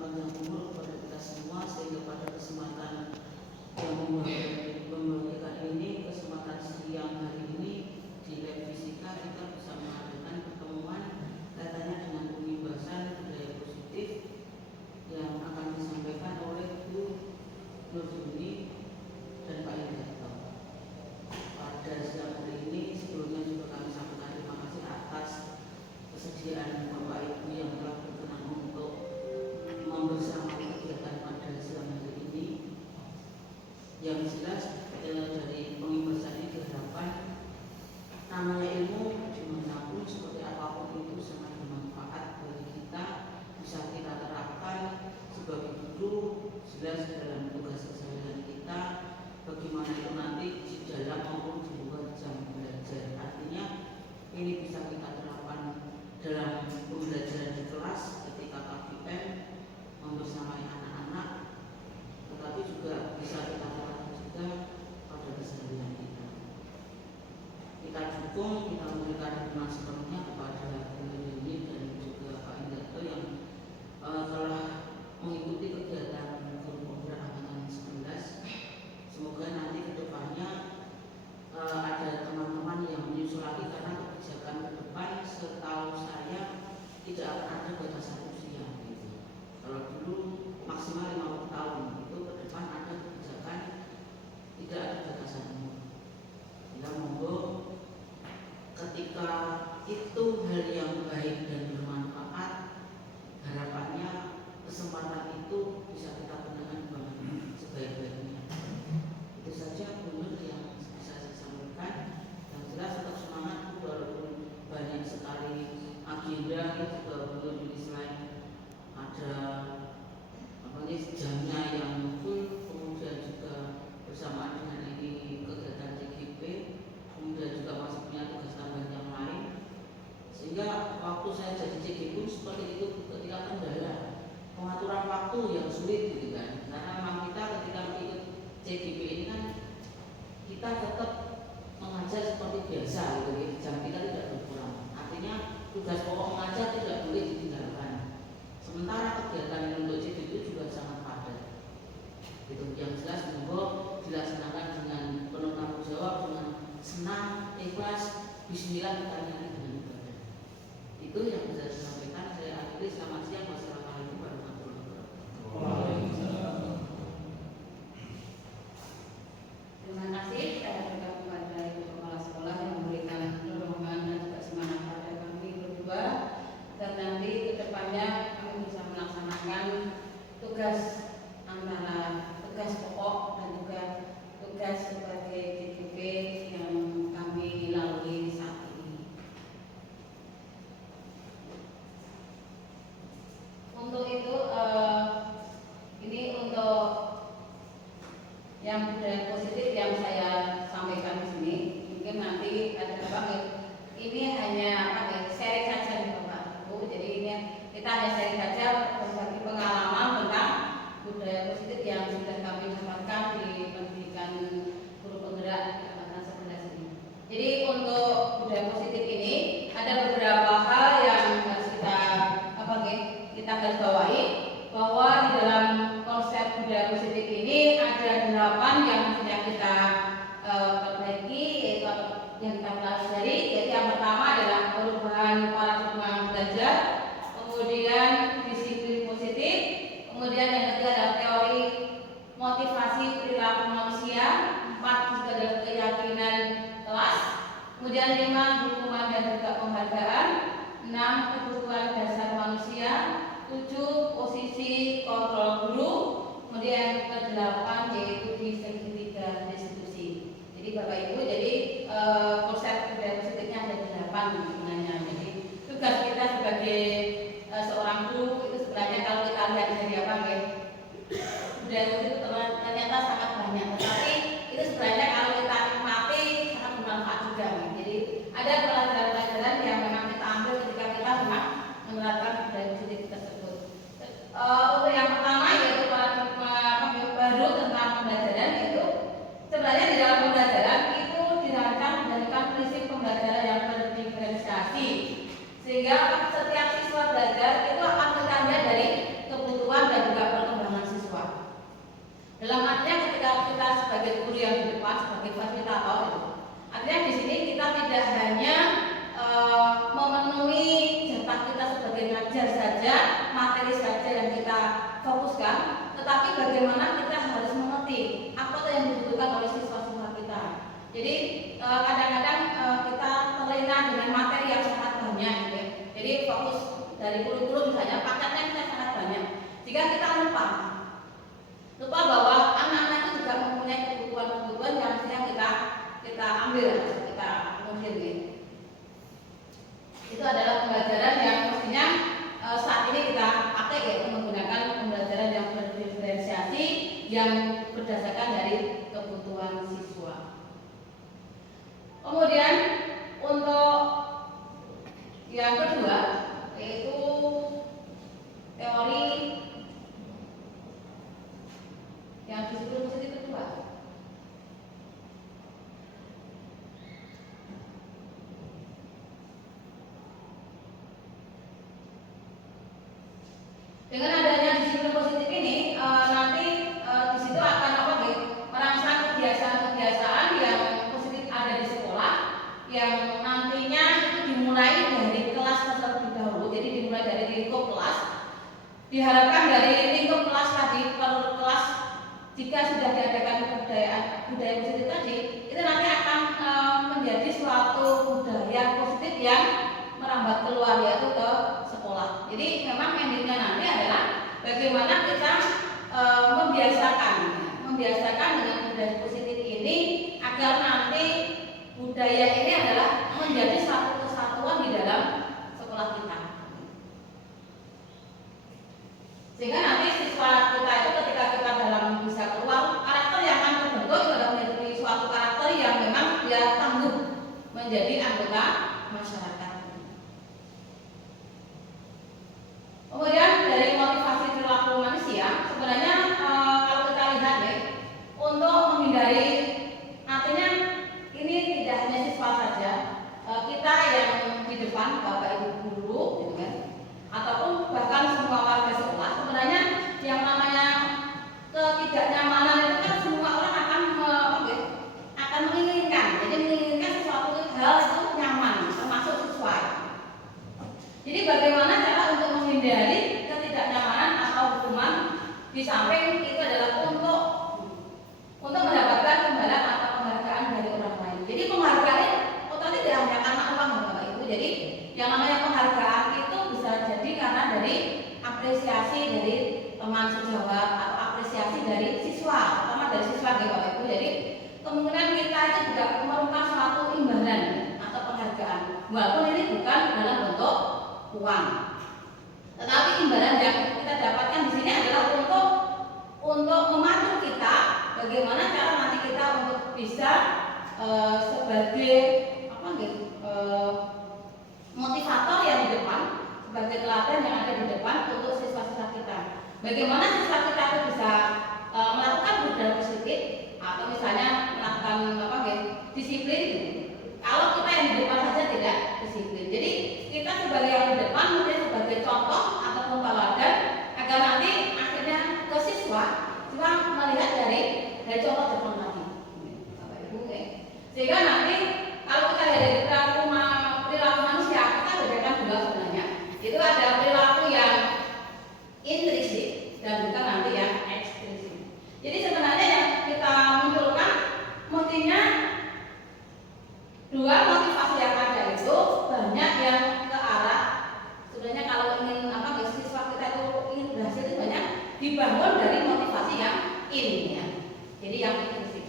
panjang umur kepada kita semua, sehingga pada kesempatan yang membagikan ini, kesempatan siang hari ini di Lab Fisika kita bisa mengadakan pertemuan katanya dengan pembahasan budaya positif yang akan disampaikan oleh Bu Nurdini dan Pak Indarto. Pada siang hari ini sebelumnya juga kami sampaikan terima kasih atas kesediaan Bapak Ibu yang telah berkenan untuk membersamai kegiatan pada siang hari ini. Yang jelas dari pembahasan ini diharapkan namanya ilmu dimanapun seperti apapun itu sangat bermanfaat bagi kita, bisa kita terapkan sebagai guru jelas dalam tugas keseharian kita, bagaimana itu nanti di dalam maupun di luar jam belajar. Artinya ini bisa kita terapkan dalam pembelajaran di kelas ketika KBM membersamai anak-anak, tetapi juga bisa kita terapkan juga pada keseharian kita. Kita dukung, kita memberikan dukungan sepenuhnya kepada Bu Nurdini dan juga Pak Indarto yang telah mengikuti kegiatan Guru Pembelajaran Angkatan 11. Semoga nanti ke depannya ada teman-teman yang menyusul lagi, karena kebijakan ke depan setahu saya tidak akan ada batasan usia gitu. Kalau dulu maksimal 50 tahun, itu ke depan ada kebijakan tidak ada batasan umur. Bila monggo ketika itu hal yang baik dan bermanfaat, harapannya kesempatan itu bisa kita gunakan dengan sebaik-baiknya. Itu saja menurut yang bisa saya sampaikan. Yang jelas tetap semangat, walaupun banyak sekali agenda yang juga belum di selain ada jamnya yang full, kemudian juga bersamaan dengan ini kegiatan TGP, kemudian juga masih punya tugas tambahan yang lain, sehingga waktu saya jadi CG pun seperti itu ketika kendala pengaturan waktu yang sulit gitu kan. Karena memang kita ketika mengikut CGP ini kan kita tetap mengajar seperti biasa gitu, jam kita tidak berkurang. Artinya tugas pokok mengajar tidak boleh ditinggalkan. Sementara kegiatan untuk CGP itu juga sangat padat. Itu yang jelas monggo dilaksanakan dengan penuh tanggung jawab, dengan senang, ikhlas, bismillah kita nyari dengan ibadah. Itu yang bisa saya sampaikan. Saya akhiri. Selamat siang. Wassalamualaikum warahmatullahi wabarakatuh. Terima kasih kepada Ibu Kepala Sekolah yang memberikan dorongan dan juga semangat pada kami berdua, dan nanti kedepannya kami bisa melaksanakan tugas antara tugas pokok dan juga tugas sebagai DPP yang kami lalui saat ini. Untuk itu ini untuk yang budaya positif yang saya sampaikan di sini, mungkin nanti ada ini hanya sharing saja nih Bapak Ibu. Jadi ini kita hanya sharing saja berbagi pengalaman tentang budaya positif yang sudah kami dapatkan di pendidikan guru penggerak angkatan 11 ini. Jadi untuk budaya positif ini ada beberapa hal yang harus kita garis bawahi, bahwa di dalam konsep budaya positif ini ada 8 yang sudah kita perbaiki, yaitu yang kita pelajari. Yaitu yang pertama adalah perubahan paradigma belajar, kemudian disiplin positif, kemudian yang ketiga adalah teori motivasi perilaku manusia, 4 juga adalah keyakinan kelas, kemudian 5 hukuman dan juga penghargaan, 6 kebutuhan dasar manusia, 7 posisi kontrol guru, kemudian ke-8 yaitu di segitiga restitusi. Jadi Bapak Ibu, jadi konsep budaya positifnya ada 8 sebenarnya. Jadi tugas kita sebagai seorang guru itu sebenarnya kalau kita lihat dari apa budaya positif ternyata sangat banyak, tetapi itu sebenarnya kalau kita nikmati sangat bermanfaat juga. Jadi ada pelajaran-pelajaran yang memang kita ambil ketika kita memang menerapkan budaya positif tersebut. Untuk yang pertama yaitu paradigma baru tentang pembelajaran, yaitu sebenarnya di dalam pembelajaran itu dirancang berdasarkan prinsip pembelajaran yang berdiferensiasi, sehingga setiap siswa belajar itu akan kita lihat dari kebutuhan dan fokuskan, tetapi bagaimana kita harus mengerti apa yang dibutuhkan oleh siswa-siswa kita. Jadi kadang-kadang kita terlena dengan materi yang sangat banyak, gitu ya. Jadi fokus dari kurikulum misalnya paketnya kita sangat banyak, jika kita lupa bahwa anak-anak itu juga mempunyai kebutuhan-kebutuhan yang mestinya kita ambil, kita mungkin gitu. Itu adalah pembelajaran yang mestinya saat ini kita pakai, yaitu menggunakan pembelajaran yang berdiferensiasi yang berdasarkan dari kebutuhan siswa. Kemudian untuk yang kedua yaitu teori yang disebut positif kedua. Dengan adanya disiplin positif ini, nanti di situ akan merangsang kebiasaan-kebiasaan yang positif ada di sekolah, yang nantinya itu dimulai dari kelas terlebih dahulu. Jadi dimulai dari lingkup kelas. Diharapkan dari lingkup kelas tadi, per kelas jika sudah diadakan budaya positif tadi, itu nanti akan menjadi suatu budaya positif yang merambat keluar, yaitu ke sekolah. Jadi memang endingnya nanti adalah bagaimana kita membiasakan dengan budaya positif ini agar nanti budaya ini adalah menjadi satu kesatuan di dalam sekolah kita. Sehingga nanti siswa kita itu ketika kita dalam bisa keluar, karakter yang akan terbentuk itu adalah menjadi suatu karakter yang memang dia tangguh menjadi anggota masyarakat. Kemudian dari motivasi perilaku manusia, sebenarnya kalau kita lihat ya, untuk menghindari, artinya ini tidak hanya siswa saja, kita yang di depan, bapak ibu guru, gitu kan, ataupun bahkan semua warga sekolah, sebenarnya yang namanya ketidaknyamanan itu kan semua orang akan menginginkan, jadi menginginkan sesuatu hal itu nyaman, termasuk siswa. Jadi bagaimana cara untuk menghindari ketidaknyamanan atau hukuman, di samping itu adalah untuk mendapatkan imbalan atau penghargaan dari orang lain. Jadi penghargaan otomatis tidak hanya karena uang, Bapak Ibu. Jadi yang namanya penghargaan itu bisa jadi karena dari apresiasi dari teman sejawat atau apresiasi dari siswa, terutama dari siswa, Bapak Ibu. Jadi kemungkinan kita itu juga memerlukan suatu imbalan atau penghargaan, walaupun ini bukan dalam bentuk uang. Tetapi imbalan yang kita dapatkan di sini adalah untuk memacu kita bagaimana cara nanti kita untuk bisa sebagai motivator yang di depan, sebagai teladan yang ada di depan untuk siswa-siswa kita. Bagaimana siswa kita itu bisa melakukan budaya positif atau misalnya melakukan disiplin. Kalau kita yang di depan saja tidak disiplin, jadi kita sebagai yang di depan mungkin sebagai contoh ataupun teladan agar nanti akhirnya ke siswa melihat dari contoh depan tadi, Bapak Ibu, sehingga nanti kalau kita dari perilaku manusia, kita bedakan dua sebenarnya. Itu ada perilaku yang intrinsik dan juga nanti yang ekstrinsik. Jadi sebenarnya yang kita munculkan mestinya dua motivasi yang ada itu banyak yang ke arah sebenarnya kalau ingin siswa kita itu ingin berhasil itu banyak dibangun dari motivasi yang ini ya. Jadi yang intrinsik.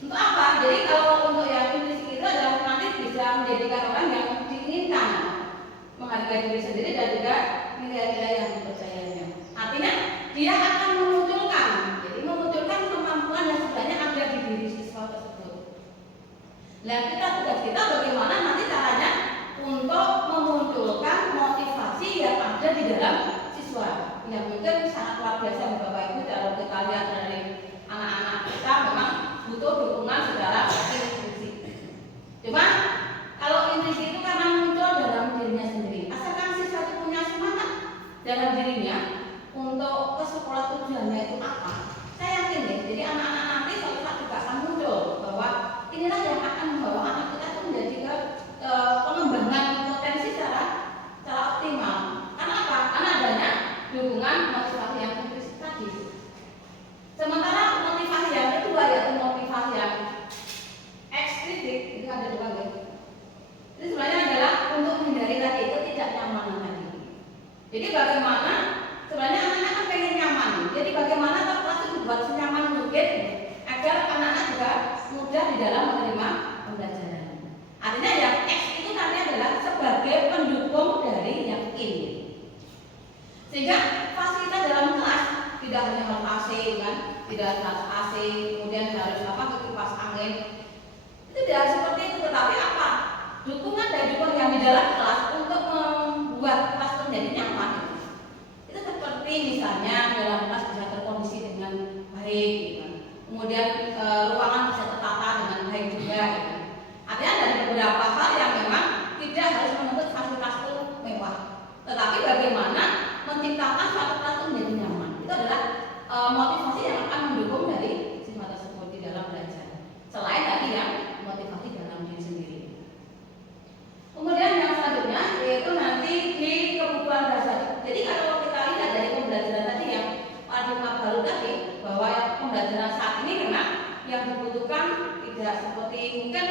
Untuk apa? Jadi kalau untuk yang intrinsik itu adalah nanti bisa menjadikan orang yang diinginkan menghargai diri sendiri dan juga nilai-nilai yang dipercayainya. Artinya dia akan memunculkan kemampuan yang sebenarnya ada di diri siswa tersebut. Nah, tugas kita bagaimana nanti caranya untuk memunculkan motivasi yang ada di dalam siswa. Yang mungkin sangat luar biasa Bapak Ibu kalau kita lihat dari anak-anak kita memang butuh dukungan secara intrinsik. Cuma kalau intrinsik itu karena muncul dalam dirinya sendiri. Asalkan siswa itu punya semangat dalam dirinya untuk ke sekolah tujuannya itu apa. Saya yakin deh, jadi anak-anak nanti suatu saat juga akan muncul bahwa inilah yang akan membawa anak kita itu menjadi ke pengembangan potensi secara optimal. Karena apa? Karena adanya dukungan motivasi yang di dalam menerima pembelajaran. Artinya yang X itu nanti adalah sebagai pendukung dari yang ini. Sehingga fasilitas dalam kelas tidak hanya harus AC kan, tidak harus AC, kemudian harus kipas angin. Itu tidak seperti itu, tetapi apa? Dukungan dari dukungan yang di dalam kelas untuk membuat kelas menjadi nyaman. Itu seperti misalnya dalam kelas bisa terkondisi dengan baik, gitu. Kemudian ruangan bisa tertata dengan baik juga. Gitu. Artinya ada beberapa hal yang memang tidak harus menuntut fasilitas itu mewah, tetapi bagaimana menciptakan suatu kelas menjadi nyaman. Itu adalah motivasi yang akan mendukung dari siswa tersebut di dalam belajar. Selain tadi yang motivasi dalam diri sendiri. Kemudian yang selanjutnya yaitu nanti di kebutuhan dasar. Jadi kalau kita lihat dari pembelajaran tadi yang paradigma baru tadi, bahwa pembelajaran saat ini memang yang dibutuhkan tidak seperti mungkin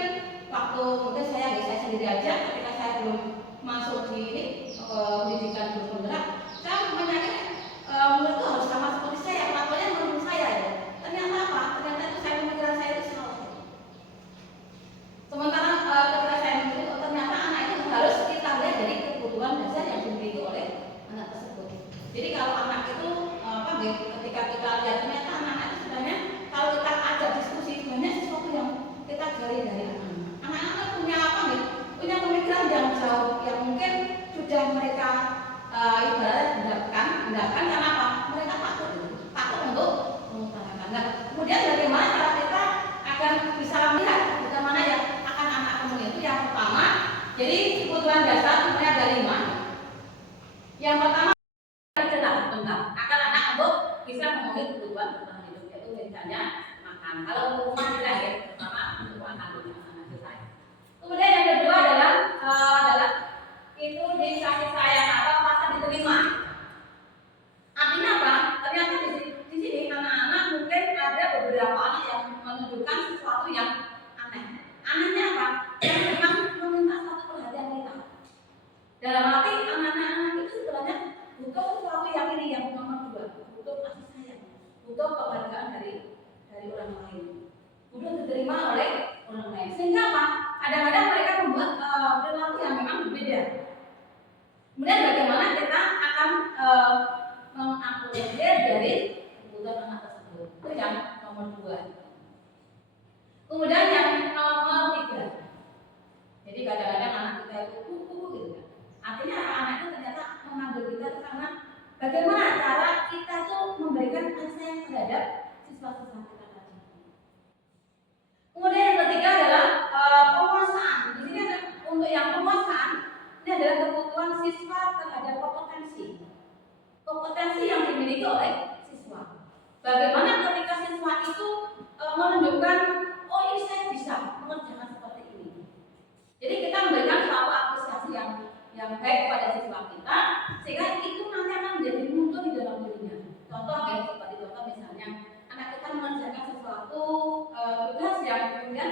waktu saya sendiri aja ketika saya belum masuk di ini pendidikan guru penggerak, saya menanya menurut itu harus sama seperti saya, pelakuannya menurut saya ya. Ternyata apa? Ternyata itu saya pemikiran saya itu salah. Sementara ketika saya menulis, ternyata anak itu harus kita lihat dari kebutuhan dasar yang dimiliki oleh anak tersebut. Jadi kalau anak itu ketika kita lihat ternyata anak-anak itu sebenarnya kalau kita ajak diskusi sebenarnya sesuatu yang kita gali dari anak-anak. Anak-anak punya punya pemikiran yang jauh yang mungkin sudah mereka ibaratnya endapkan karena apa? Mereka takut untuk mengutarakan. Nah, kemudian bagaimana cara kita agar bisa melihat bagaimana yang akan anak kemudian itu yang pertama, jadi kebutuhan dasar sebenarnya ada 5. Yang pertama tentang akan anak untuk bisa memenuhi kebutuhan bertahan hidup, yaitu misalnya makan. Kalau untuk rumah kita ya, pertama untuk makan dulu anak selesai. Kemudian yang kedua adalah itu dikasih sayang atau rasa diterima. Artinya apa? Ternyata di sini anak-anak mungkin ada beberapa anak yang menunjukkan sesuatu yang aneh. Anehnya apa? Yang memang meminta suatu perhatian kita. Dalam arti anak-anak itu sebenarnya butuh sesuatu yang ini yang nomor 2, butuh kasih sayang, butuh penghargaan dari orang lain, butuh diterima oleh orang lain. Sehingga apa? Kadang-kadang mereka membuat perilaku yang memang berbeda. Kemudian bagaimana kita akan mengakomodir dari kebutuhan anak tersebut. Itu yang nomor 2. Kemudian yang nomor 3. Jadi kadang-kadang anak kita itu kuku gitu kan. Artinya anak itu ternyata memanggil kita karena bagaimana cara kita tuh memberikan kasih sayang terhadap siswa-siswa kita tadi. Kemudian yang ketiga adalah penguasaan. Di sini untuk yang penguasaan ini adalah kebutuhan siswa terhadap kompetensi yang dimiliki oleh siswa. Bagaimana ketika siswa itu menunjukkan, oh ini saya bisa mengerjakan seperti ini. Jadi kita memberikan suatu apresiasi yang baik kepada siswa kita, sehingga itu nanti akan menjadi muncul di dalam dirinya. Contoh seperti contoh misalnya anak kita mengerjakan sesuatu tugas yang kemudian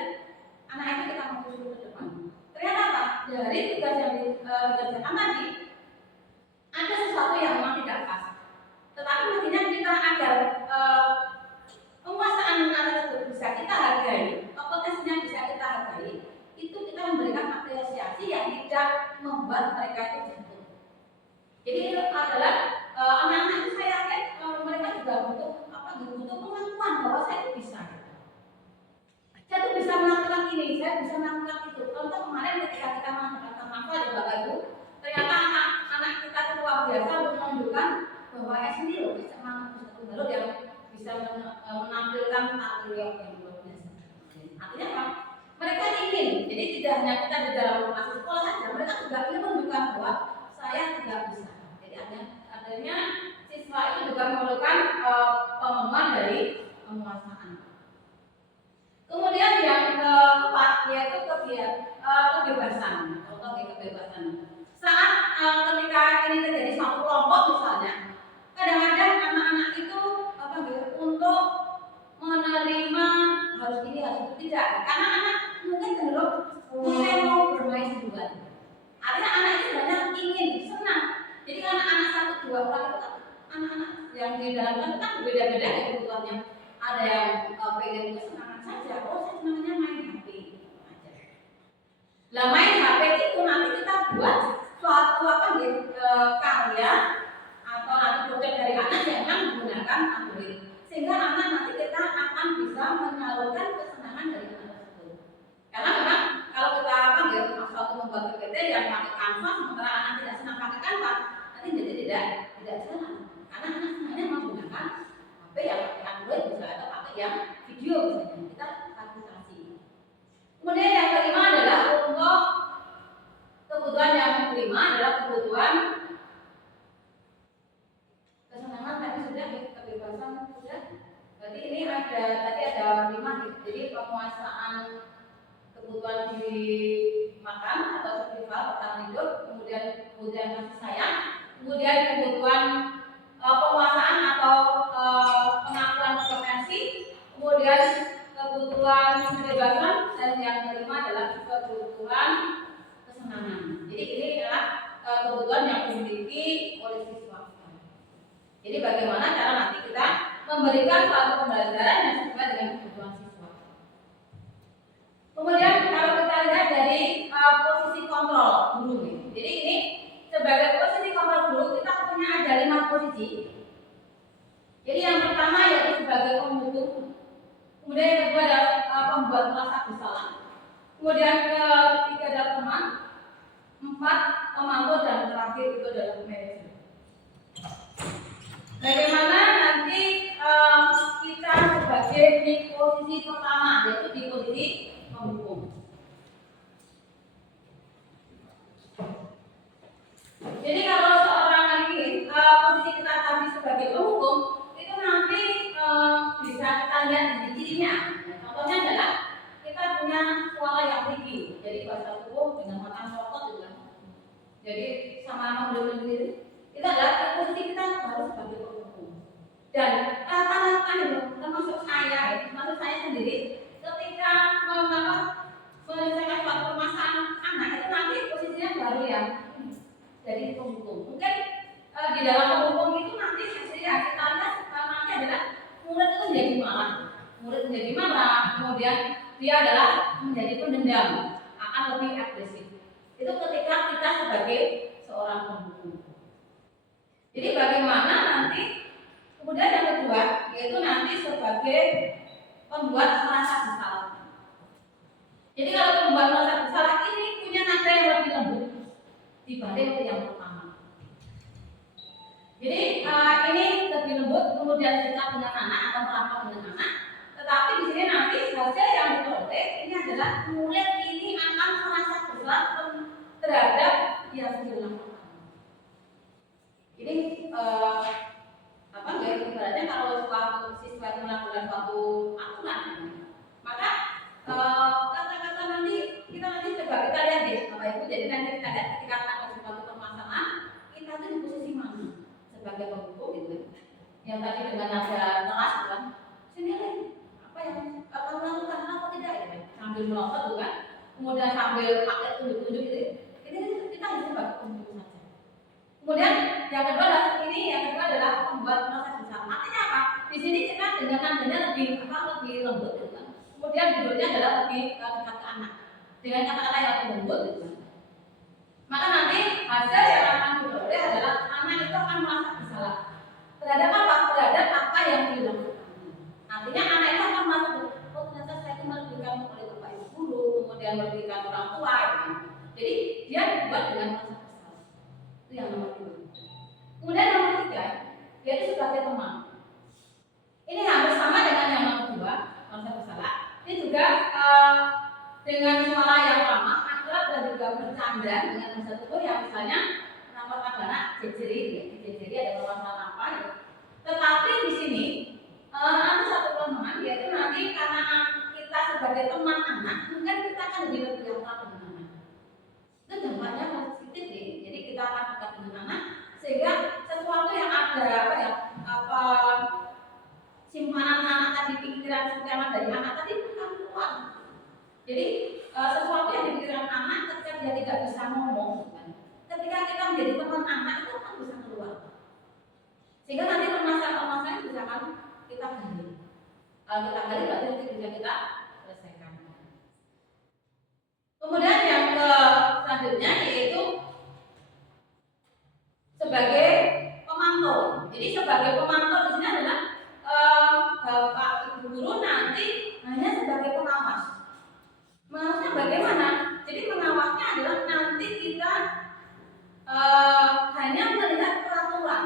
anak itu kita mau suruh ke depan. Ternyata apa? Dari tugas yang dikerjakan tadi ada sesuatu yang memang tidak pas. Tetapi mestinya kita agar penguasaan anak tersebut bisa kita hargai, kompetensinya bisa kita hargai, itu kita memberikan apresiasi yang tidak membuat mereka itu jatuh. Jadi itu adalah anak-anak itu saya yakin mereka juga butuh pengakuan bahwa saya itu bisa. Saya itu bisa melakukan ini, saya bisa melakukan itu. Contoh kemarin ketika kita melakukan hafal ya Bapak Ibu, ternyata anak kita itu luar biasa untuk menunjukkan bahwa sendiri loh bisa melakukan satu hal yang bisa menampilkan tampil yang luar biasa. Artinya apa? Mereka ingin, jadi tidak hanya kita di dalam masuk sekolah saja, mereka juga ingin menunjukkan bahwa saya tidak bisa. Jadi adanya siswa itu juga memerlukan pemenuhan dari penguasaan. Kemudian yang keempat yaitu kebebasan. Contoh kebebasan. Saat ketika ini terjadi satu kelompok misalnya, kadang-kadang anak-anak itu untuk menerima harus ini harus itu tidak. Karena anak mungkin cenderung saya mau bermain duluan. Artinya anak itu sebenarnya ingin senang. Jadi anak-anak 1, 2 orang itu anak-anak yang di dalam kan berbeda-beda ya kebutuhannya. ada yang pengen kesenangan saja, oh saya senangnya main HP aja. Lah main HP itu nanti kita buat suatu karya atau nanti project dari anak yang memang menggunakan Android, sehingga anak nanti kita akan bisa menyalurkan kesenangan dari anak tersebut. Karena memang kalau kita suatu membuat PPT yang pakai Canva, sementara anak tidak senang pakai Canva, nanti jadi tidak jalan. Karena anak sebenarnya menggunakan HP yang pakai Android bisa atau pakai yang video misalnya, kita fasilitasi. Kemudian yang kelima adalah untuk kebutuhan yang kelima adalah kebutuhan kesenangan tadi sudah, kebebasan sudah. Berarti ini tadi ada 5, jadi penguasaan kebutuhan di makan atau survival bertahan hidup, kemudian kasih sayang, kemudian kebutuhan penguasaan atau pengakuan kompetensi, kemudian kebutuhan kebebasan, dan yang kelima adalah kebutuhan kesenangan. Jadi ini adalah kebutuhan yang dimiliki oleh siswa. Jadi bagaimana cara nanti kita memberikan suatu pembelajaran yang sesuai dengan kebutuhan siswa. Kemudian kalau kita lihat dari posisi kontrol guru, jadi ini sebagai posisi kontrol guru kita punya ada 5 posisi. Jadi yang pertama yaitu sebagai pemhukum, kemudian yang kedua adalah pembuat merasa bersalah, kemudian ketiga adalah teman, 4 pemantau, dan terakhir itu adalah manajer. Bagaimana nanti kita sebagai di posisi pertama, yaitu di posisi pemhukum. Jadi kalau seorang ini posisi kita tadi sebagai pemhukum, itu nanti bisa kita lihat di cirinya. Contohnya adalah kita punya suara yang tinggi, jadi bahasa tubuh dengan makan sokot juga. Jadi sama model sendiri, itu adalah posisi kita harus sebagai pemhukum. Dan rata-rata itu termasuk saya sendiri, ketika menyelesaikan suatu permasalahan anak itu nanti posisinya baru yang jadi pemhukum. Mungkin di dalam pemhukum itu nanti hasilnya kita lihat nanti adalah murid itu menjadi marah, kemudian dia adalah menjadi pendendam, akan lebih agresif. Itu ketika kita sebagai seorang pemhukum. Jadi bagaimana nanti kemudian yang kedua yaitu nanti sebagai pembuat merasa bersalah. Jadi kalau pembuat merasa bersalah ini punya nada yang lebih lembut dibanding yang pertama. Jadi ini lebih lembut, kemudian dekat dengan anak atau merapat dengan anak. Tetapi di sini nanti hasil yang diperoleh ini adalah murid ini akan merasa bersalah terhadap yang sudah dilakukan. Jadi ibaratnya kalau suatu siswa itu melakukan suatu aturan, maka kata-kata nanti kita coba kita lihat deh Bapak Ibu. Jadi nanti kita lihat ketika kita ada suatu permasalahan, kita tuh di posisi mana sebagai pemhukum gitu. Yang tadi dengan nada keras kan, sini apa yang kamu lakukan apa tidak ya, sambil melompat tuh kan, kemudian sambil pakai tunjuk-tunjuk gitu. Ini kita harus sebagai pemhukum saja. Kemudian yang kedua adalah membuat proses bersalah. Artinya apa? Di sini kita dengan nadanya lebih lembut gitu kan. Kemudian judulnya adalah lebih dekat ke anak dengan kata-kata yang lebih lembut gitu kan. Maka nanti hasil yang akan diperoleh adalah anak itu akan merasa bersalah terhadap apa? Terhadap apa yang dilakukan. Artinya anak itu akan merasa oh ternyata saya itu merugikan oleh bapak ibu guru, kemudian merugikan orang tua gitu. Jadi dia dibuat dengan merasa bersalah. Itu yang nomor 2. Kemudian nomor 3 yaitu sebagai teman. Ini hampir sama dengan yang nomor 2, merasa bersalah. Ini juga dengan suara yang lama, akrab dan juga bercanda dengan bahasa tubuh yang misalnya menampakkan anak jejeri ada permasalahan apa gitu. Tetapi di sini ada satu kelemahan yaitu nanti karena kita sebagai teman anak, mungkin kita akan lebih akrab dengan anak. Itu dampaknya positif nih. Jadi kita akan dekat dengan anak sehingga sesuatu yang ada simpanan anak tadi, pikiran simpanan dari anak tadi bukan keluar. Jadi sesuatu yang dipikiran anak ketika dia tidak bisa ngomong, ketika kita menjadi teman anak itu akan bisa keluar. Sehingga nanti permasalahan bisa akan kita gali. Kalau kita gali berarti nanti bisa kita selesaikan. Kemudian yang selanjutnya yaitu sebagai pemantau. Jadi sebagai pemantau di sini adalah Bapak Ibu guru nanti hanya sebagai pengawas. Mengawasnya bagaimana? Jadi mengawasnya adalah nanti kita hanya melihat peraturan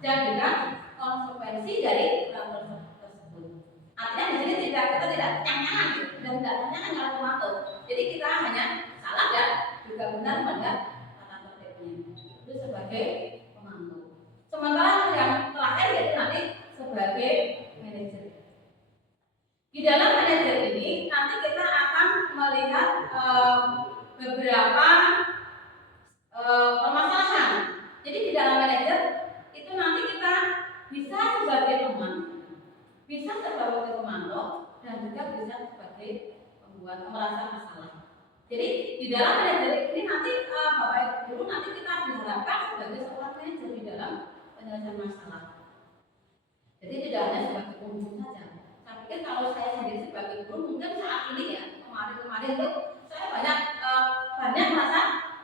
dan juga konsekuensi dari peraturan tersebut. Artinya di sini kita tidak nyanyangan dan tidak nyanyangan kalau pemantau. Jadi kita hanya salah dan juga benar pada tata tertibnya. Itu sebagai pemantau. Sementara yang terakhir yaitu nanti sebagai manajer. Di dalam manajer ini nanti kita akan melihat beberapa permasalahan. Jadi di dalam manajer itu nanti kita bisa sebagai teman, bisa sebagai pemantau, dan juga bisa sebagai pembuat merasa masalah. Jadi di dalam manajer ini nanti Bapak Ibu nanti kita diharapkan sebagai seorang manajer di dalam penyelesaian masalah. Jadi tidak hanya sebagai pengunjung saja. Saya pikir kalau saya sendiri sebagai guru mungkin saat ini ya kemarin itu saya banyak merasa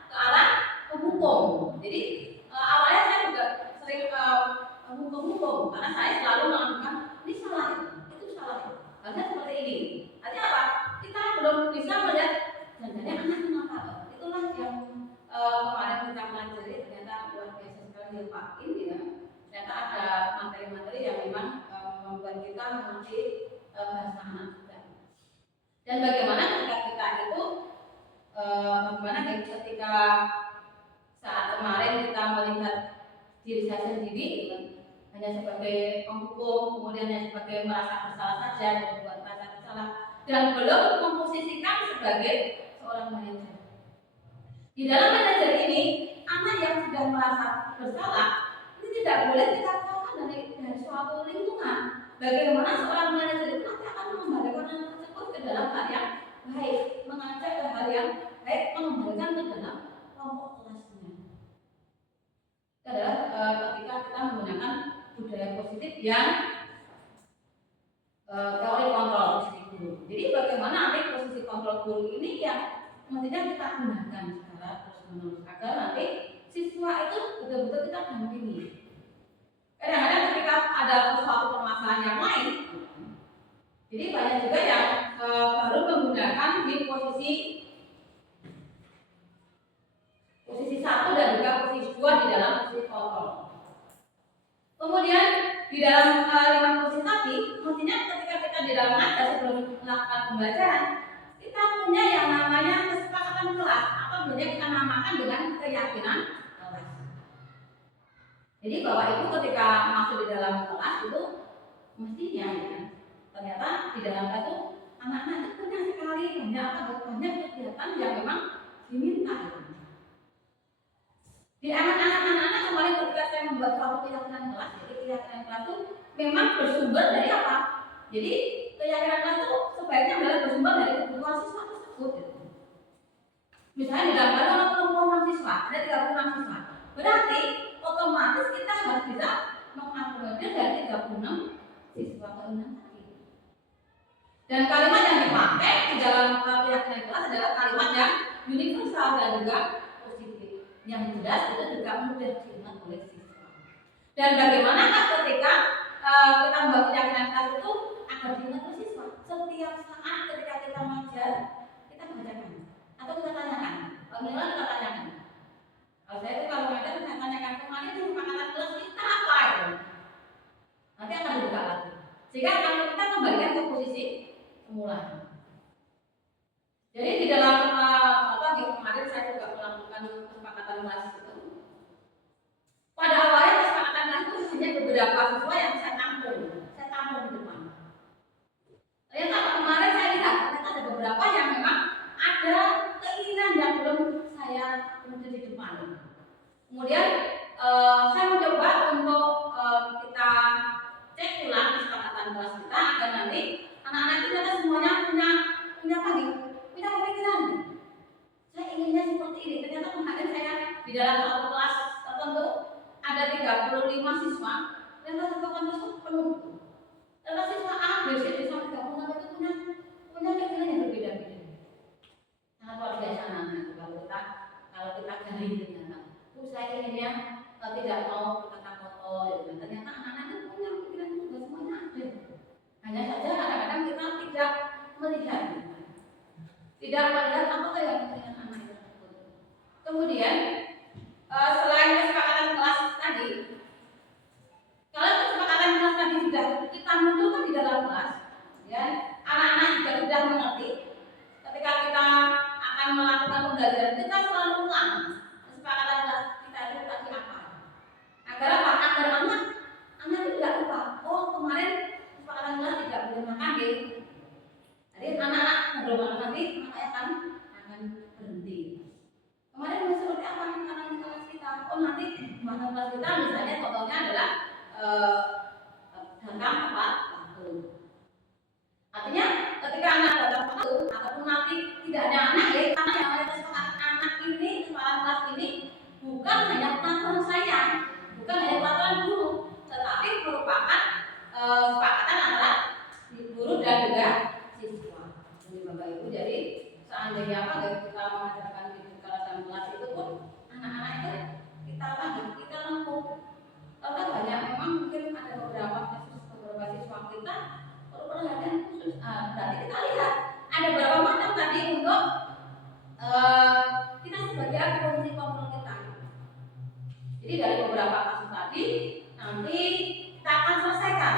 ke arah hukum. Jadi awalnya saya juga sering hukum karena saya selalu melakukan ini salah itu salah. Harusnya seperti ini. Artinya apa? Kita belum bisa melihat jangannya anak kenapa. Itulah yang kemarin kita pelajari ternyata luar biasa sekali ya Pak ini ya. Ternyata ada materi-materi yang memang membuat kita mengerti bahasa anak kita. Dan bagaimana ketika kita itu bagaimana ketika saat kemarin kita melihat diri saya sendiri hanya sebagai penghukum, kemudian hanya sebagai merasa bersalah saja, membuat merasa bersalah, dan belum memposisikan sebagai seorang manajer. Di dalam manajer ini, anak yang sudah merasa bersalah ini tidak boleh kita keluarkan dari suatu lingkungan. Bagaimana seorang manajer itu nanti akan mengembalikan anak tersebut ke dalam hal yang baik, mengajak ke hal yang baik, mengembalikan ke dalam kelompok kelasnya. Itu adalah ketika kita menggunakan budaya positif yang teori kontrol posisi guru. Jadi bagaimana nanti posisi kontrol guru ini yang mestinya kita gunakan secara terus-menerus agar nanti siswa itu betul-betul kita dampingi. Kadang-kadang ketika ada suatu permasalahan yang lain, jadi banyak juga yang baru menggunakan di posisi 1 dan juga posisi 2 di dalam posisi kontrol. Kemudian di dalam 5 posisi tadi, mestinya ketika kita di dalam ngajar sebelum melakukan pembelajaran, kita punya yang namanya kesepakatan kelas atau biasanya kita namakan dengan keyakinan kelas. Jadi Bapak Ibu ketika masuk di dalam kelas itu mestinya ya, ternyata di dalam kelas itu anak-anak itu punya sekali banyak kegiatan yang memang diminta. Di anak-anak kemarin ketika saya membuat suatu keyakinan kelas, jadi keyakinan kelas itu memang bersumber dari apa? Jadi keyakinan kelas itu sebaiknya adalah bersumber dari kebutuhan siswa tersebut. Misalnya di dalam kelas ada 36 siswa, ada 36 siswa. Berarti otomatis kita harus bisa mengakomodir dari 36 siswa keinginan tadi. Dan kalimat yang dipakai di dalam keyakinan kelas adalah kalimat yang universal dan juga positif. Yang jelas itu juga mudah diingat oleh siswa. Dan bagaimana ketika kita membuat keyakinan kelas itu agar diingat oleh siswa? Setiap saat ketika kita mengajar, kita bacakan atau kita tanyakan. Bagaimana kita tanyakan? Kalau saya itu kalau mengajar saya tanyakan kemarin itu kesepakatan kelas kita apa itu? Nanti akan dibuka lagi. Sehingga kalau kita kembalikan ke posisi semula. Jadi di dalam kemarin saya juga melakukan kesepakatan kelas itu. Pada awalnya kesepakatan kelas itu hanya beberapa siswa yang saya tampung di depan. Ternyata kemarin saya lihat ternyata ada beberapa yang memang ada keinginan yang belum saya muncul di depan. Kemudian saya mencoba untuk kita cek ulang kesepakatan kelas kita agar nanti anak-anak itu ternyata semuanya punya pemikiran. Saya inginnya seperti ini. Ternyata kemarin saya di dalam satu kelas tertentu ada 35 siswa, ternyata siswa tersebut penuh. Ternyata siswa A, B, C, D kita munculkan di dalam kelas, ya anak-anak juga sudah mengerti. Ketika kita akan melakukan pembelajaran, kita selalu ulang kesepakatan kelas kita itu tadi apa. Agar apa? Agar anak tidak lupa. Oh kemarin kesepakatan kelas tidak boleh makan deh. Jadi anak-anak ngobrol nanti makanya akan berhenti. Kemarin seperti apa nih anak kelas kita? Oh nanti makan kelas kita misalnya contohnya adalah datang tepat waktu. Artinya ketika anak datang waktu ataupun nanti tidak ada anak ya, karena yang ada kesepakatan anak ini kesepakatan kelas ini bukan hanya peraturan saya, bukan hanya peraturan guru, tetapi merupakan kesepakatan antara guru dan juga siswa. Jadi Bapak Ibu, jadi seandainya apa kita mengajarkan di dalam kelas itu pun anak-anak itu kita paham, kita lengkap. Karena banyak memang mungkin ada beberapa siswa kita perlu perhatian khusus. Berarti kita lihat ada berapa macam tadi untuk kita sebagai posisi kontrol kita. Jadi dari beberapa kasus tadi nanti kita akan selesaikan.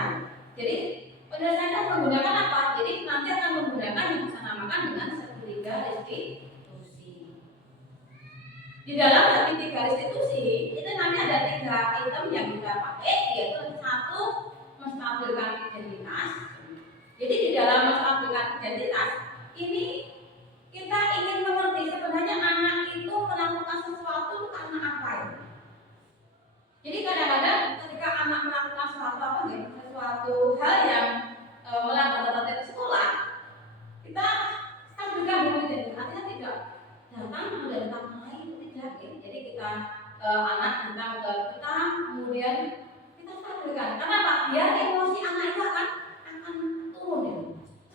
Jadi penyelesaian menggunakan apa? Jadi nanti akan menggunakan yang bisa namakan dengan segitiga restitusi. Di dalam segitiga restitusi itu nanti ada 3 item yang kita pakai, yaitu 1 menstabilkan identitas. Jadi di dalam menstabilkan identitas ini kita ingin mengerti sebenarnya anak itu melakukan sesuatu karena apa ya? Jadi kadang-kadang ketika anak melakukan sesuatu hal yang melanggar tertib sekolah, kita stabilkan dulu identitas. Artinya tidak datang kemudian datang lain, tidak ya. Jadi kita anak datang ke kita kemudian kita stabilkan. Kenapa? Biar emosi anak itu akan turun ya.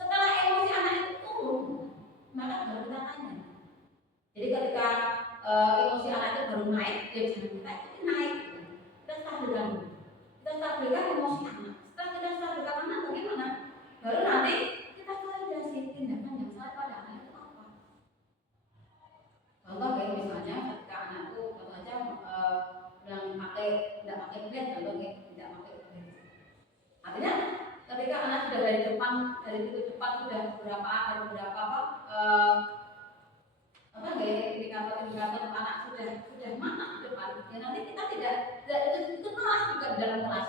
Setelah emosi anak itu turun, maka baru kita tanya. Jadi ketika emosi anak itu baru naik, dia jangan kita ikuti naik. Kita stabilkan dulu. Kita stabilkan emosi anak. Setelah kita stabilkan anak, bagaimana? Baru nanti kita validasi tindakan yang salah pada anak itu apa. Contoh kayak misalnya ketika anak itu kata aja tidak pakai bed, contoh kayak tidak pakai bed. Artinya ketika anak sudah dari depan, dari pintu depan sudah beberapa indikator anak sudah mana di depan, ya nanti kita tidak itu malah juga di dalam kelas.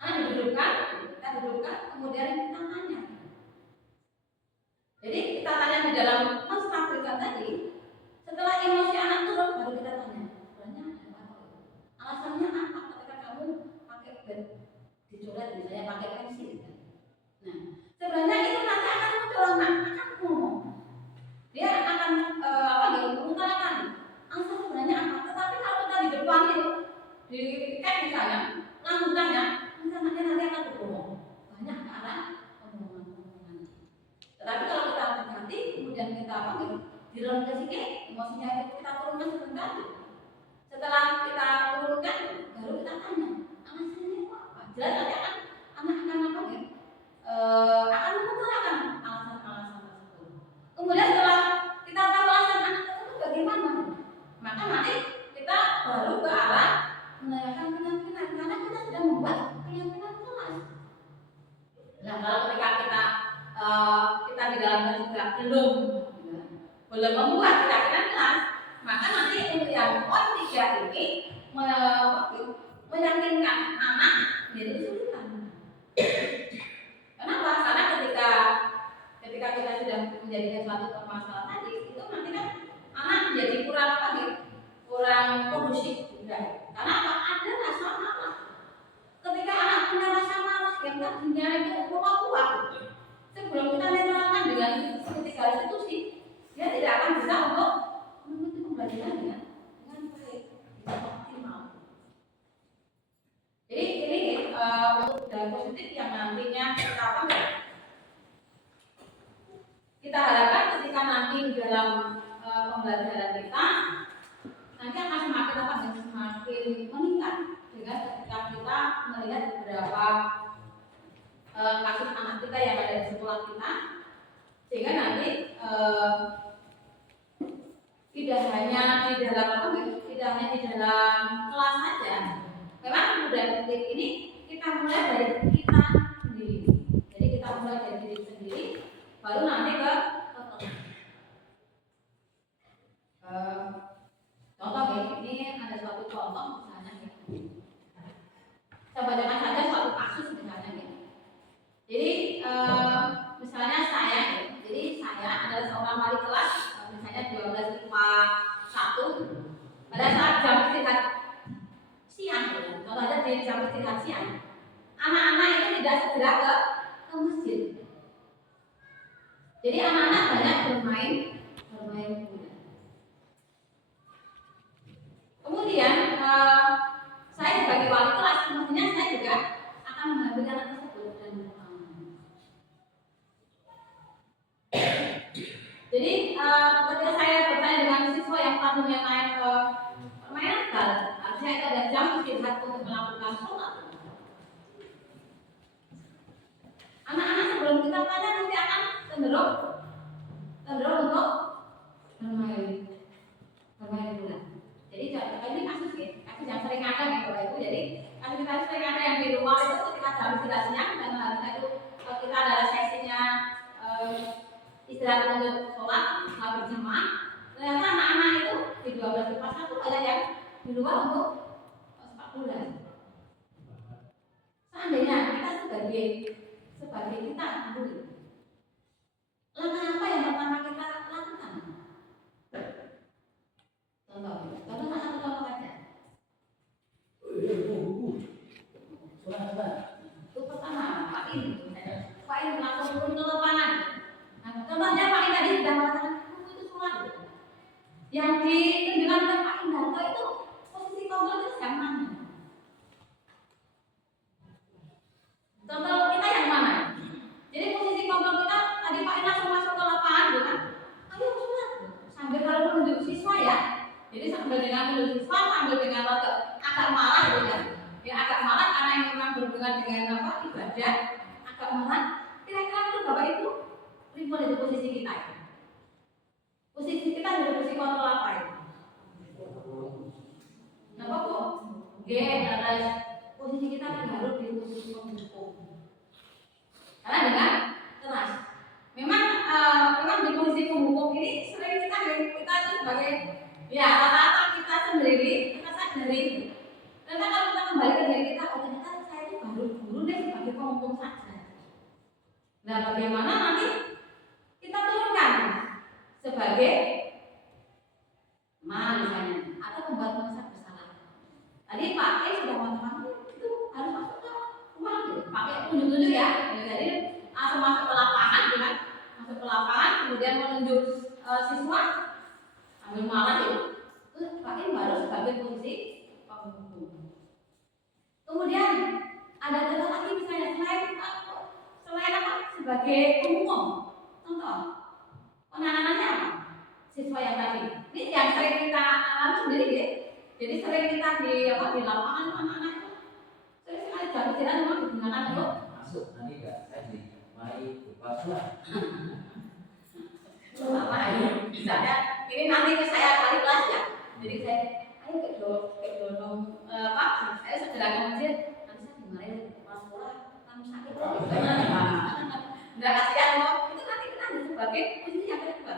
Anak kita dudukkan, kemudian kita tanya. Jadi kita tanya di dalam menstabilkan tadi. Setelah emosi anak turun, baru kita tanya. Sebenarnya apa? Alasannya apa ketika kamu pakai bed dicoret misalnya pakai pensil? Nah, sebenarnya itu nanti akan muncul akan ngomong. Dia akan mengutarakan alasan sebenarnya apa. Tetapi kalau kita di depan itu di misalnya lanjutannya, anaknya nanti akan berbohong banyak ke arah omongan. Tetapi kalau kita ganti, kemudian kita direm ke sini, emosinya itu kita turunkan sebentar. Setelah kita turunkan, baru kita tanya alasannya itu apa. Jelas nanti akan anak akan mengutarakan alasan-alasan tersebut. Kemudian setelah kita tahu alasan anak tersebut bagaimana, maka nanti kita baru ke arah menanyakan keyakinan, karena kita sudah membuat keyakinan kelas. Nah kalau ketika kita di dalam kelas juga belum membuat keyakinan kelas, maka nanti untuk yang poin 3 ini meyakinkan anak jadi kesulitan. Kenapa? Karena ketika kita sudah menjadikan suatu permasalahan tadi, itu nanti kan anak menjadi kurang kondusif juga. Karena apa? Ada rasa marah. Ketika anak punya rasa marah yang tadinya itu kuat, sebelum kita menerangkan dengan segitiga restitusi, dia tidak akan bisa untuk mengikuti pembelajarannya dengan baik, tidak optimal. Jadi ini untuk hal positif yang nantinya kita harapkan ketika nanti di dalam pembelajaran kita nanti akan semakin meningkat dengan ketika kita melihat beberapa kasus anak kita yang ada di sekolah kita, sehingga nanti tidak hanya di dalam kelas saja. Memang kemudian ini kita mulai dari kita wali kelas, misalnya 12 IPA 1, pada saat jam istirahat siang, kalau ada di jam istirahat siang, anak-anak itu tidak segera ke masjid. Jadi anak-anak banyak bermain bola. Kemudian saya sebagai wali kelas, mestinya saya juga akan mengambil anak tersebut dan jadi ketika saya bertanya dengan siswa yang tadinya naik ke permainan bal, artinya itu ada jam istirahat untuk melakukan sholat. Anak-anak sebelum kita tanya nanti akan cenderung untuk bermain bola. Jadi ini kasus yang sering ada nih Bapak Ibu. Jadi kasus sering ada yang di luar itu ketika jam istirahat siang dan harusnya itu kita adalah sesinya istirahat untuk sholat setelah berjamaah. Ternyata anak-anak itu di 12 IPA 1 ada yang di luar untuk sepak bola. Seandainya kita sebagai kita guru, langkah apa yang pertama kita lakukan? Contoh satu contoh aja. Itu pertama, Pak ini langsung turun ke lapangan. Nah, contohnya Pak ini tadi sudah mengatakan itu sholat. Yang ditunjukkan oleh Pak Indarto itu posisi kontrol itu yang mana? Contoh kita yang mana? Jadi posisi kontrol kita tadi Pak ini langsung masuk ke lapangan, bukan? Ayo sholat. Sambil kalau menunjuk siswa ya. Jadi sambil dengan menunjuk siswa, sambil dengan agak marah gitu kan? Ya agak marah karena yang memang berhubungan dengan ibadah, agak marah. Kira-kira itu Bapak Ibu, ribuan itu posisi kita. Posisi kita dari posisi kontrol apa itu? Kenapa kok? Adalah posisi kita harus di posisi penghukum. Karena dengan keras. Memang di posisi penghukum ini sering kita itu sebagai ya rata-rata kita sendiri kita sadari. Karena kalau kita kembali ke diri kita, ternyata saya itu baru guru deh sebagai penghukum saja. Nah bagaimana nanti kita turunkan sebagai misalnya atau membuat merasa bersalah. Tadi Pak sudah mengatakan itu harus masuk ke rumah pakai tunjuk-tunjuk ya. Jadi langsung masuk ke lapangan, kan? Masuk ke lapangan, kemudian menunjuk siswa ambil malah itu. Terus Pak baru sebagai posisi penghukum. Kemudian ada data lagi misalnya selain apa? Sebagai penghukum. Contoh penanganannya apa? Siswa yang tadi. Ini yang sering kita alami sendiri ya. Jadi sering kita di lapangan anak-anak itu sering sekali jam istirahat memang digunakan untuk masuk nanti enggak saya mari buka suara. Apa ini? Misalnya ini nanti saya kali kelas ya. Jadi saya ayo ke dorong Pak, saya segera ke masjid. Nanti saya dimarahin kepala sekolah, kamu sakit. Enggak kasihan kok. Itu nanti kita sebagai posisi yang kedua.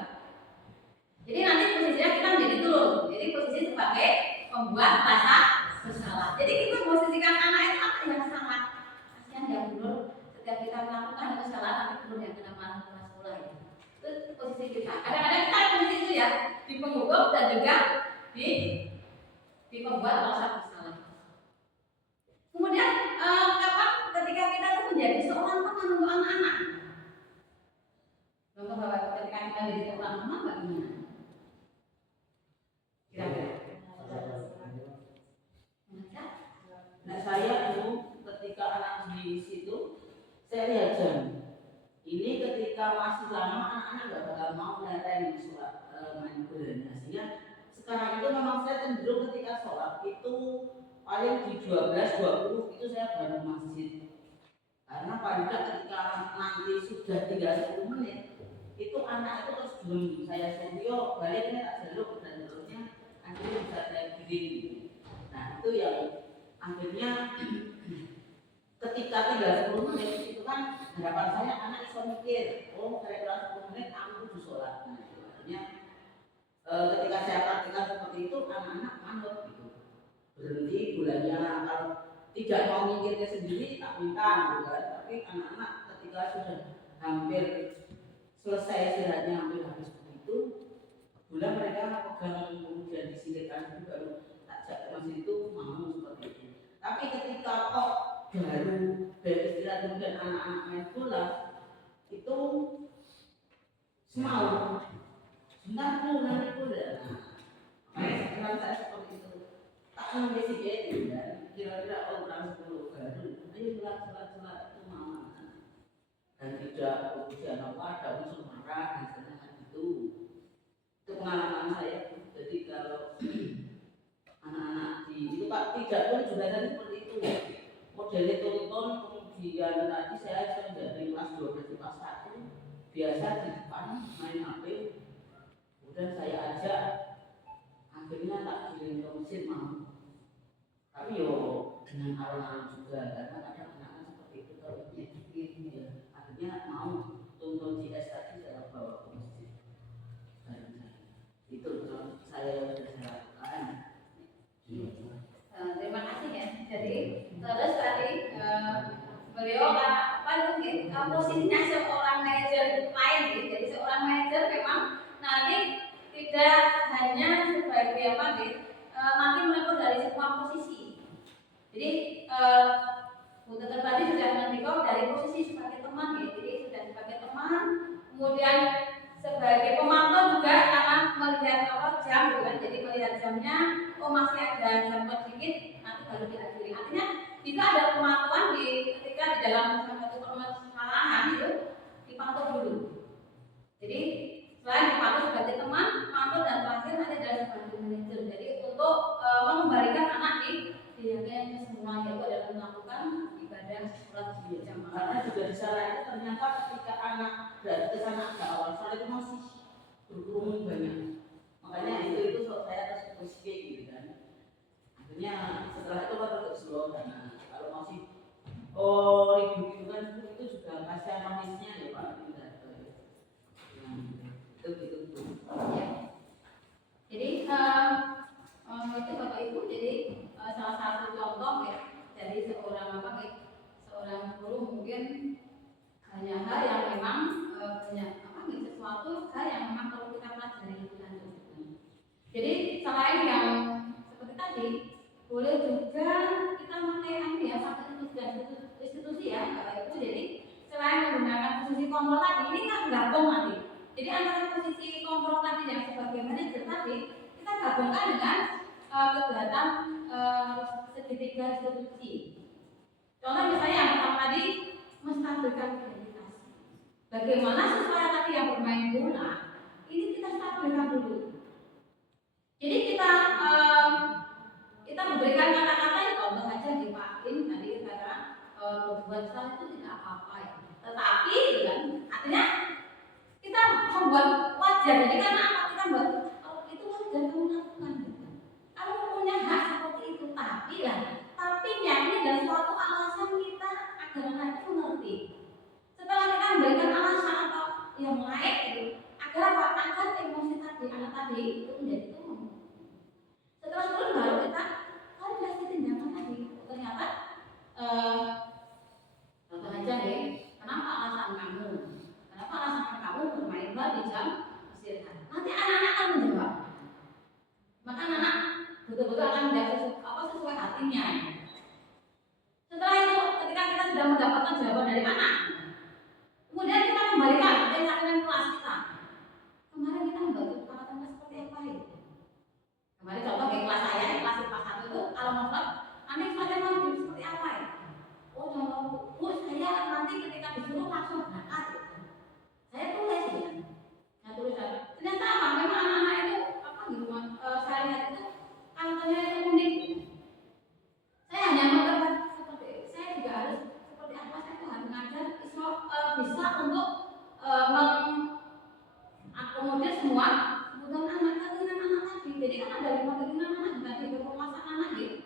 Jadi nanti posisinya kita menjadi turun. Jadi posisi sebagai pembuat rasa bersalah. Jadi kita posisikan anak itu apa yang sangat kasihan ya Bro. Setiap kita melakukan kesalahan tapi belum yang kena marah kepala sekolah ya. Itu posisi kita. Kadang-kadang kita posisi itu ya di penghukum dan juga di pembuat rasa bersalah. Kemudian kapan ketika kita itu menjadi seorang teman untuk anak-anak. Contoh Bapak ketika kita menjadi seorang teman bagaimana? Kira-kira. Nah saya itu ketika anak di situ saya lihat jam. Ini ketika masih lama anak-anak nggak bakal mau ngeliatin sholat main bola. Sehingga sekarang itu memang saya cenderung ketika sholat itu paling di 12-20 itu saya baru masjid. Karena paling tidak ketika nanti sudah 30 menit itu anak itu terus belum saya suruh balik ini tak jaluk dan terusnya akhirnya bisa saya giring. Nah itu yang akhirnya ketika 30 menit itu kan harapan saya anak bisa mikir, oh kira-kira 10 menit aku kudu sholat. Nah itu artinya ketika saya praktikkan seperti itu anak-anak manut gitu. Berhenti bulannya kalau tidak mau mikirnya sendiri tak minta gitu kan. Tapi anak-anak ketika sudah hampir selesai istirahatnya hampir habis begitu Bola mereka pegang kemudian disingkirkan itu baru ajak masih itu mau seperti itu. Tapi ketika kok baru beristirahat kemudian anak-anak main bola itu mau sebentar dulu nanti bola. Makanya sekarang saya seperti itu. Tak sampai si Jadi dan kira-kira orang 10 baru ayo selat itu mau dan tidak kemudian ada unsur marah dan sebagainya itu pengalaman saya. Jadi kalau anak-anak di itu Pak tidak pun juga tadi seperti itu modelnya tonton kemudian tadi saya dari kelas 12 di kelas 1 biasa di depan main HP kemudian saya ajak akhirnya tak kirim ke mesin mau tapi yo dengan alon-alon juga karena kadang anak-anak seperti itu kalau ya akhirnya mau tonton GS tadi saya bawa ke masjid bareng saya itu saya yang sudah saya lakukan. Terima kasih ya. Jadi terus tadi beliau mungkin posisinya seorang manajer lain gitu. Jadi seorang manajer memang nanti tidak hanya sebagai apa gitu, nanti meliput dari semua posisi. Jadi Bu Dr. tadi sudah mendikau dari posisi sebagai teman ya. Jadi sudah sebagai teman, kemudian sebagai pemantau juga karena melihat jam gitu kan. Jadi melihat jamnya, oh masih ada jam sedikit, nanti baru diakhiri. Artinya jika ada pemantauan ketika di dalam satu permasalahan itu dipantau dulu. Jadi selain dipantau sebagai teman, pantau dan terakhir nanti adalah sebagai manajer. Jadi untuk mengembalikan anak di yang semua yaitu adalah melakukan ibadah sholat berjamaah. Karena juga di sana itu ternyata ketika anak dari ke sana ke awal sholat itu masih berkerumun banyak. Makanya itu saya atas posisi gitu kan. Akhirnya setelah itu kan untuk slow karena kalau masih ribut gitu kan itu juga kasihan manisnya ya Pak tidak itu. Ya. Jadi itu Bapak Ibu jadi salah satu contoh ya dari seorang seorang guru mungkin hanya hal yang memang sesuatu hal yang memang perlu kita pelajari lebih lanjut. Jadi selain yang seperti tadi boleh juga kita memakai institusi ya Bapak Ibu. Jadi selain menggunakan posisi kontrol tadi ini kan gabung nanti. Jadi antara posisi kontrol tadi yang sebagai manajer tadi kita gabungkan dengan kegiatan segitiga institusi. Contoh misalnya yang pertama tadi menstabilkan identitas. Bagaimana siswa tadi yang bermain bola ini kita stabilkan dulu. Jadi kita memberikan kata-kata yang contoh aja di Pak In tadi kata berbuat salah itu tidak apa-apa ya. Tetapi kan artinya kita membuat wajar. Jadi karena apa kita buat itu wajar kamu lakukan. Kamu punya hak seperti itu, tapi ini adalah suatu alasan kita agar anak itu mengerti. Setelah kita memberikan alasan atau yang lain itu, agar apa? Agar emosi tadi anak tadi itu menjadi turun. Setelah turun baru kita kasih tindakan tadi. Ternyata contoh aja nih, kenapa alasan kamu bermain bola di jam istirahat? Nanti anak-anak akan menjawab. Maka anak betul-betul akan menjawab sesuai hatinya. Setelah itu, ketika kita sudah mendapatkan jawaban dari anak, kemudian kita kembalikan dengan kelas kita. Kemarin kita membantu kepala seperti apa ya? Kemarin contoh kayak kelas saya, kelas 1 itu kalau ngobrol, aneh pada mau seperti apa ya? Oh contoh, Bu, saya nanti ketika disuruh langsung berangkat. Saya tulis ya. Saya tulis apa? Ternyata apa? Memang anak-anak itu saya lihat itu karakternya itu unik. Saya hanya mendapat seperti saya juga harus seperti apa saya tuh harus mengajar bisa untuk mengakomodir semua kebutuhan keinginan anak tadi. Jadi kan ada 5 keinginan anak tadi berpemasan anak gitu.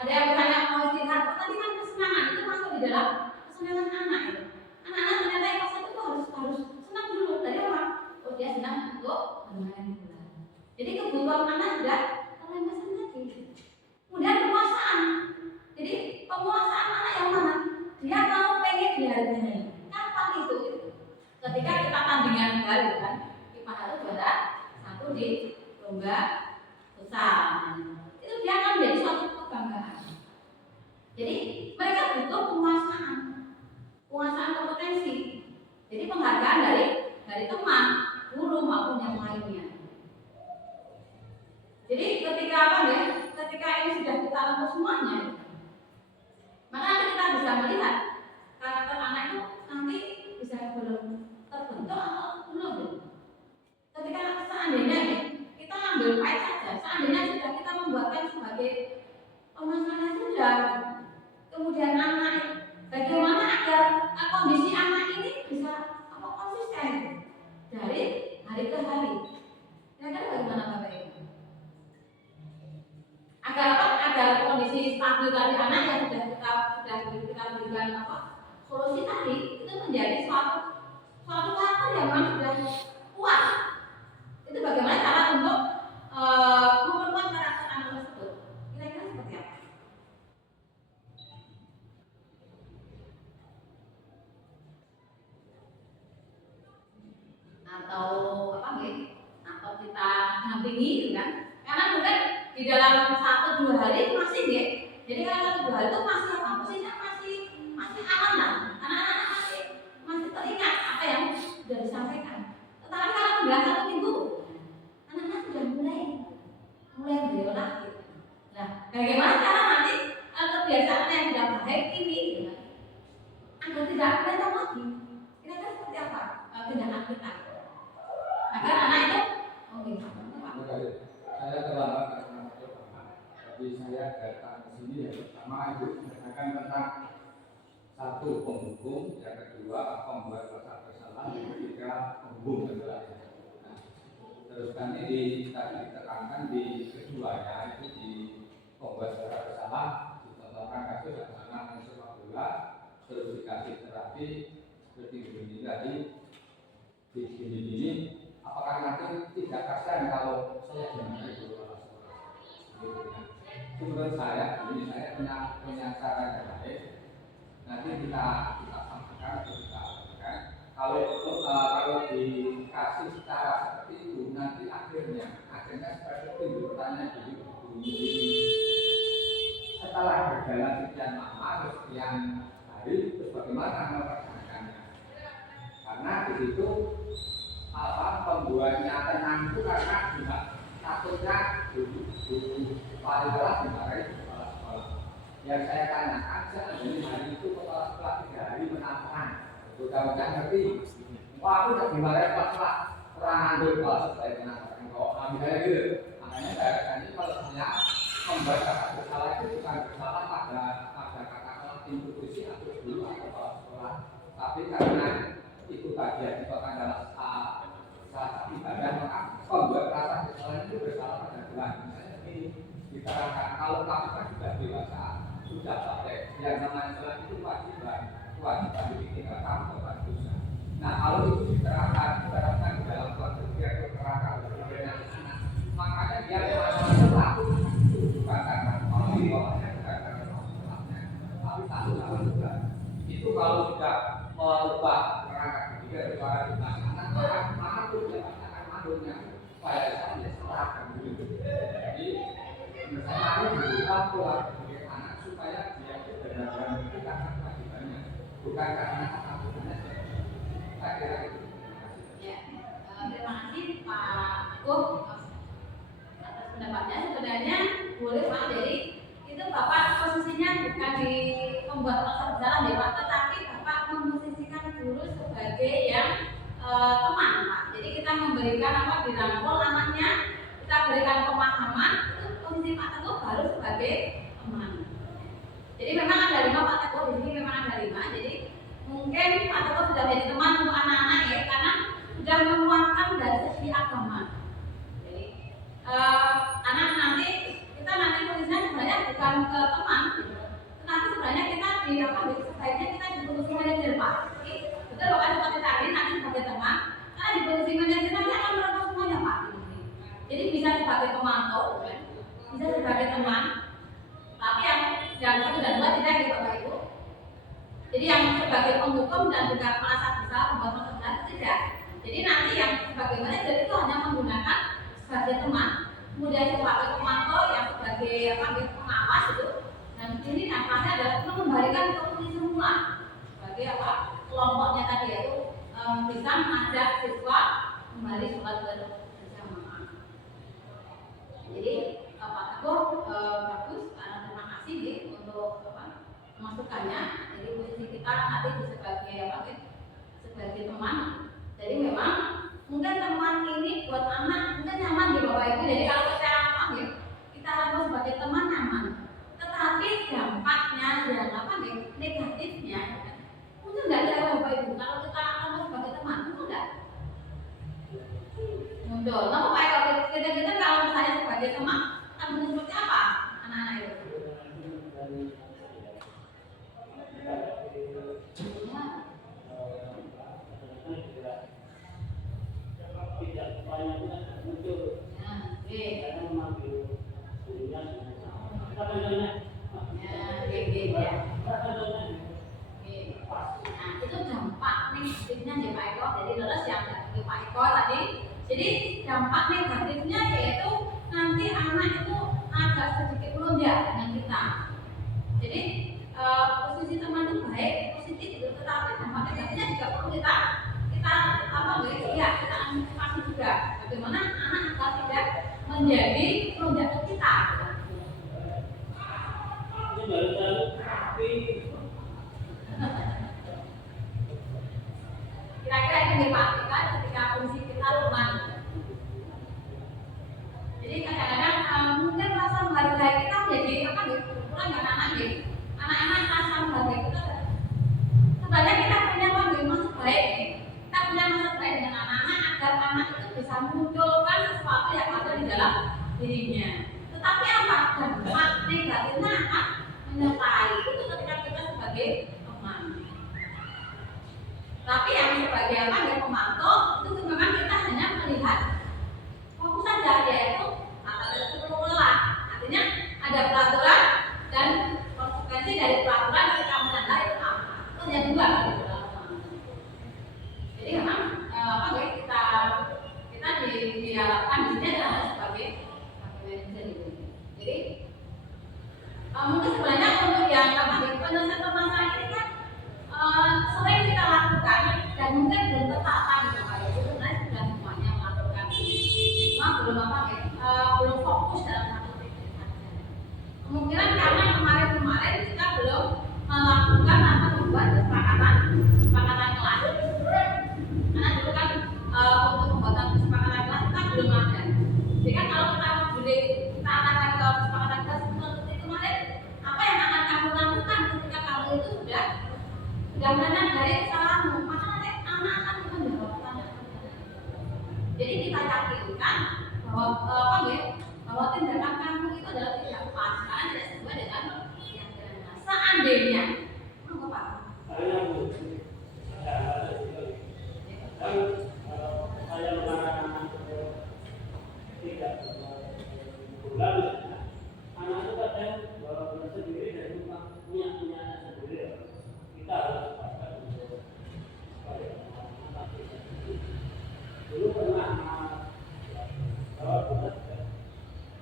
Ada yang bertanya mau istirahat, tadi kan kesenangan itu masuk di dalam kesenangan anak itu. Anak-anak ternyata yang pas itu harus senang dulu dari orang. Oh dia senang untuk bermain bola. Jadi kebutuhan anak sudah terlempasan tadi. Kemudian penguasaan. Jadi penguasaan anak yang mana? Dia mau pengen dihargai. Kapan itu? Ketika kita tandingan baru kan, kita harus juara 1 di mengikuti lomba besar. Itu dia akan menjadi suatu kebanggaan. Jadi mereka butuh penguasaan kompetensi. Jadi penghargaan dari teman, guru maupun yang lainnya. Jadi ketika ini sudah kita lakukan semuanya, maka nanti kita bisa melihat karakter anak itu nanti bisa belum terbentuk atau belum. Ketika seandainya kita ambil pahit saja, seandainya sudah kita membuatkan sebagai pemasaran sudah, kemudian anak, bagaimana agar kondisi anak ini bisa konsisten dari hari ke hari. Kira-kira bagaimana Bapak Ibu? Agar kondisi stabil dari anak yang sudah kita berikan solusi tadi itu menjadi suatu karakter yang memang sudah kuat. Itu bagaimana cara untuk memperkuat karakter anak tersebut? Kira-kira seperti apa? Atau kita dampingi gitu kan? Karena mungkin di dalam 1-2 hari masih ya. Jadi kalau 1-2 hari itu masih posisinya masih aman lah. Anak-anak masih teringat apa yang sudah disampaikan. Tetapi kalau sudah 1 minggu, anak-anak sudah mulai berolah gitu. Nah, bagaimana cara nanti kebiasaan yang sudah baik ini gitu kan? Agar tidak lencang lagi. Kira-kira seperti apa tindakan kita? Agar anak itu saya terlambat karena percobaan, tapi saya datang ke sini ya pertama itu menanyakan tentang satu penghukum, yang kedua pembuat rasa bersalah, yang ketiga penghukum sebenarnya. Nah, terus kami tadi ditekankan di keduanya itu di pembuat rasa bersalah, dicontohkan kasus anak yang sepak bola, terus dikasih terapi, seperti begini tadi, di sini. Apakah nanti tidak kasihan kalau saya jangan itu menurut saya, ini saya punya cara yang baik. Nanti kita sampaikan atau kita lakukan. Kalau dikasih secara seperti itu, nanti akhirnya seperti itu bertanya begini. Setelah berjalan sekian lama, sekian hari, terus bagaimana melaksanakannya? Karena di situ pembuatnya tenang itu karena juga takutnya paling keras dimarahi kepala sekolah. Yang saya tanyakan seandainya hari itu kepala sekolah 3 hari menampakkan, mudah-mudahan ngerti. Wah, aku udah dimarahi kepala sekolah, kurang andul kepala sekolah itu menampakkan kok. Misalnya gitu. Makanya saya tadi kalau saya membuat kata bersalah itu bukan bersalah pada kata-kata institusi atau guru atau kepala sekolah, tapi karena itu tadi yang dikatakan dalam saat ibadah, maka pembuat rasa kesalahan itu bersalah pada Tuhan. Misalnya ini diterangkan kalau kamu kan sudah dewasa, sudah pakai yang namanya sholat itu kewajiban ditinggalkan kamu bukan dosa. Nah kalau itu diterangkan di dalam suatu atau terangkan berbeda anak, makanya dia masalah itu bukan karena kalau di bawahnya bukan karena masalahnya, tapi takut sama Tuhan. Itu kalau sudah merubah perangkat ketiga suara di anak, maka pun dia akan malunya pada saat dia serahkan begitu. Jadi misalnya dibuka pola sebagai anak supaya dia benar-benar mengerjakan kewajibannya, bukan karena ketakutannya. Saya kira itu. Ya, terima kasih Pak Kup atas pendapatnya. Sebenarnya boleh Pak, jadi itu Bapak posisinya bukan di membuat rasa bersalah ya Pak, tetapi Bapak memposisikan guru sebagai yang teman Pak. Jadi kita memberikan dirangkul anaknya, kita berikan pemahaman, itu posisi Pak Teguh baru sebagai teman. Jadi memang ada 5 Pak Teguh di sini, memang ada 5. Jadi mungkin Pak Teguh sudah jadi teman untuk anak-anak ya, karena sudah menguatkan dari segi agama. Jadi anak nanti kita posisinya sebenarnya bukan ke teman, tetapi sebenarnya kita sebaiknya kita di posisi manajer Pak. Betul Bapak seperti tadi nanti sebagai teman, karena di posisi manajer nanti akan melakukan semuanya Pak. Jadi bisa sebagai pemantau, bisa sebagai teman, tapi yang 1 dan 2 tidak ya Bapak Ibu. Jadi yang sebagai penghukum dan juga merasa bisa membuat masalah tidak. Jadi nanti yang sebagai manajer itu hanya menggunakan sebagai teman, kemudian sebagai pemantau yang sebagai pengawas itu, dan ini nampaknya adalah mengembalikan ke semula sebagai kelompoknya tadi yaitu bisa mengajak siswa kembali sholat berjamaah. Jadi Pak Teguh bagus, terima kasih nih untuk masukannya. Jadi posisi kita nanti sebagai teman. Jadi memang mungkin teman ini buat anak mungkin nyaman di Bapak Ibu. Jadi kalau secara kita anggap sebagai teman nyaman. Tetapi dampaknya negatifnya mungkin tidak ada Bapak Ibu. Kalau kita anggap sebagai teman itu enggak muncul. Nah, Bapak Ibu kita kalau misalnya sebagai teman akan seperti apa anak-anak itu? Itu dampak negatifnya ya Pak Eko. Jadi lulus yang dari Pak Eko tadi. Jadi dampak negatifnya yaitu nanti anak itu agak sedikit melonjak dengan kita. Jadi posisi teman itu baik, positif itu, tetapi dampak negatifnya juga perlu kita antisipasi juga. Bagaimana anak agar tidak menjadi melonjak ke kita. Kira-kira itu dipakai ketika fungsi kita teman. Jadi kadang-kadang mungkin rasa menghargai kita menjadi kurang anak-anak rasa menghargai kita. Sebenarnya kita punya maksud baik, kita punya maksud baik dengan anak-anak agar anak itu bisa munculkan sesuatu yang ada di dalam dirinya. Tetapi apa dampak negatifnya akan menyertai itu ketika kita sebagai teman. Tapi yang sebagai pemantau itu memang kita hanya melihat fokus saja yaitu sebelum lelah. Artinya ada peraturan dan konsekuensi dari peraturan ketika melanggar itu apa? Itu hanya dua. Jadi memang kita diharapkan di sini adalah sebagai manajer itu. Jadi mungkin sebenarnya untuk yang penyelesaian permasalahan ini kan sering kita lakukan dan mungkin belum tertata di Bapak Ibu. Sebenarnya sudah semuanya melakukan, cuma belum fokus dalam satu titik saja. Kemungkinan karena kemarin kita belum melakukan atau membuat kesepakatan kelas. Karena dulu kan untuk pembuatan kesepakatan kelas kita belum ada. Jadi kan kalau kita akan ke kesepakatan kelas seperti kemarin, apa yang akan kamu lakukan ketika kamu itu sudah menyadari kesalahanmu, maka nanti anak akan menjawab pertanyaan. Jadi kita yakinkan bahwa tindakan kamu itu adalah tidak pas, karena tidak sesuai dengan yang benar. Seandainya, Pak. Saya mengarahkan tidak bulan, anak itu kadang sendiri dan punya sendiri. Kita harus sepakat untuk dulu pernah bahwa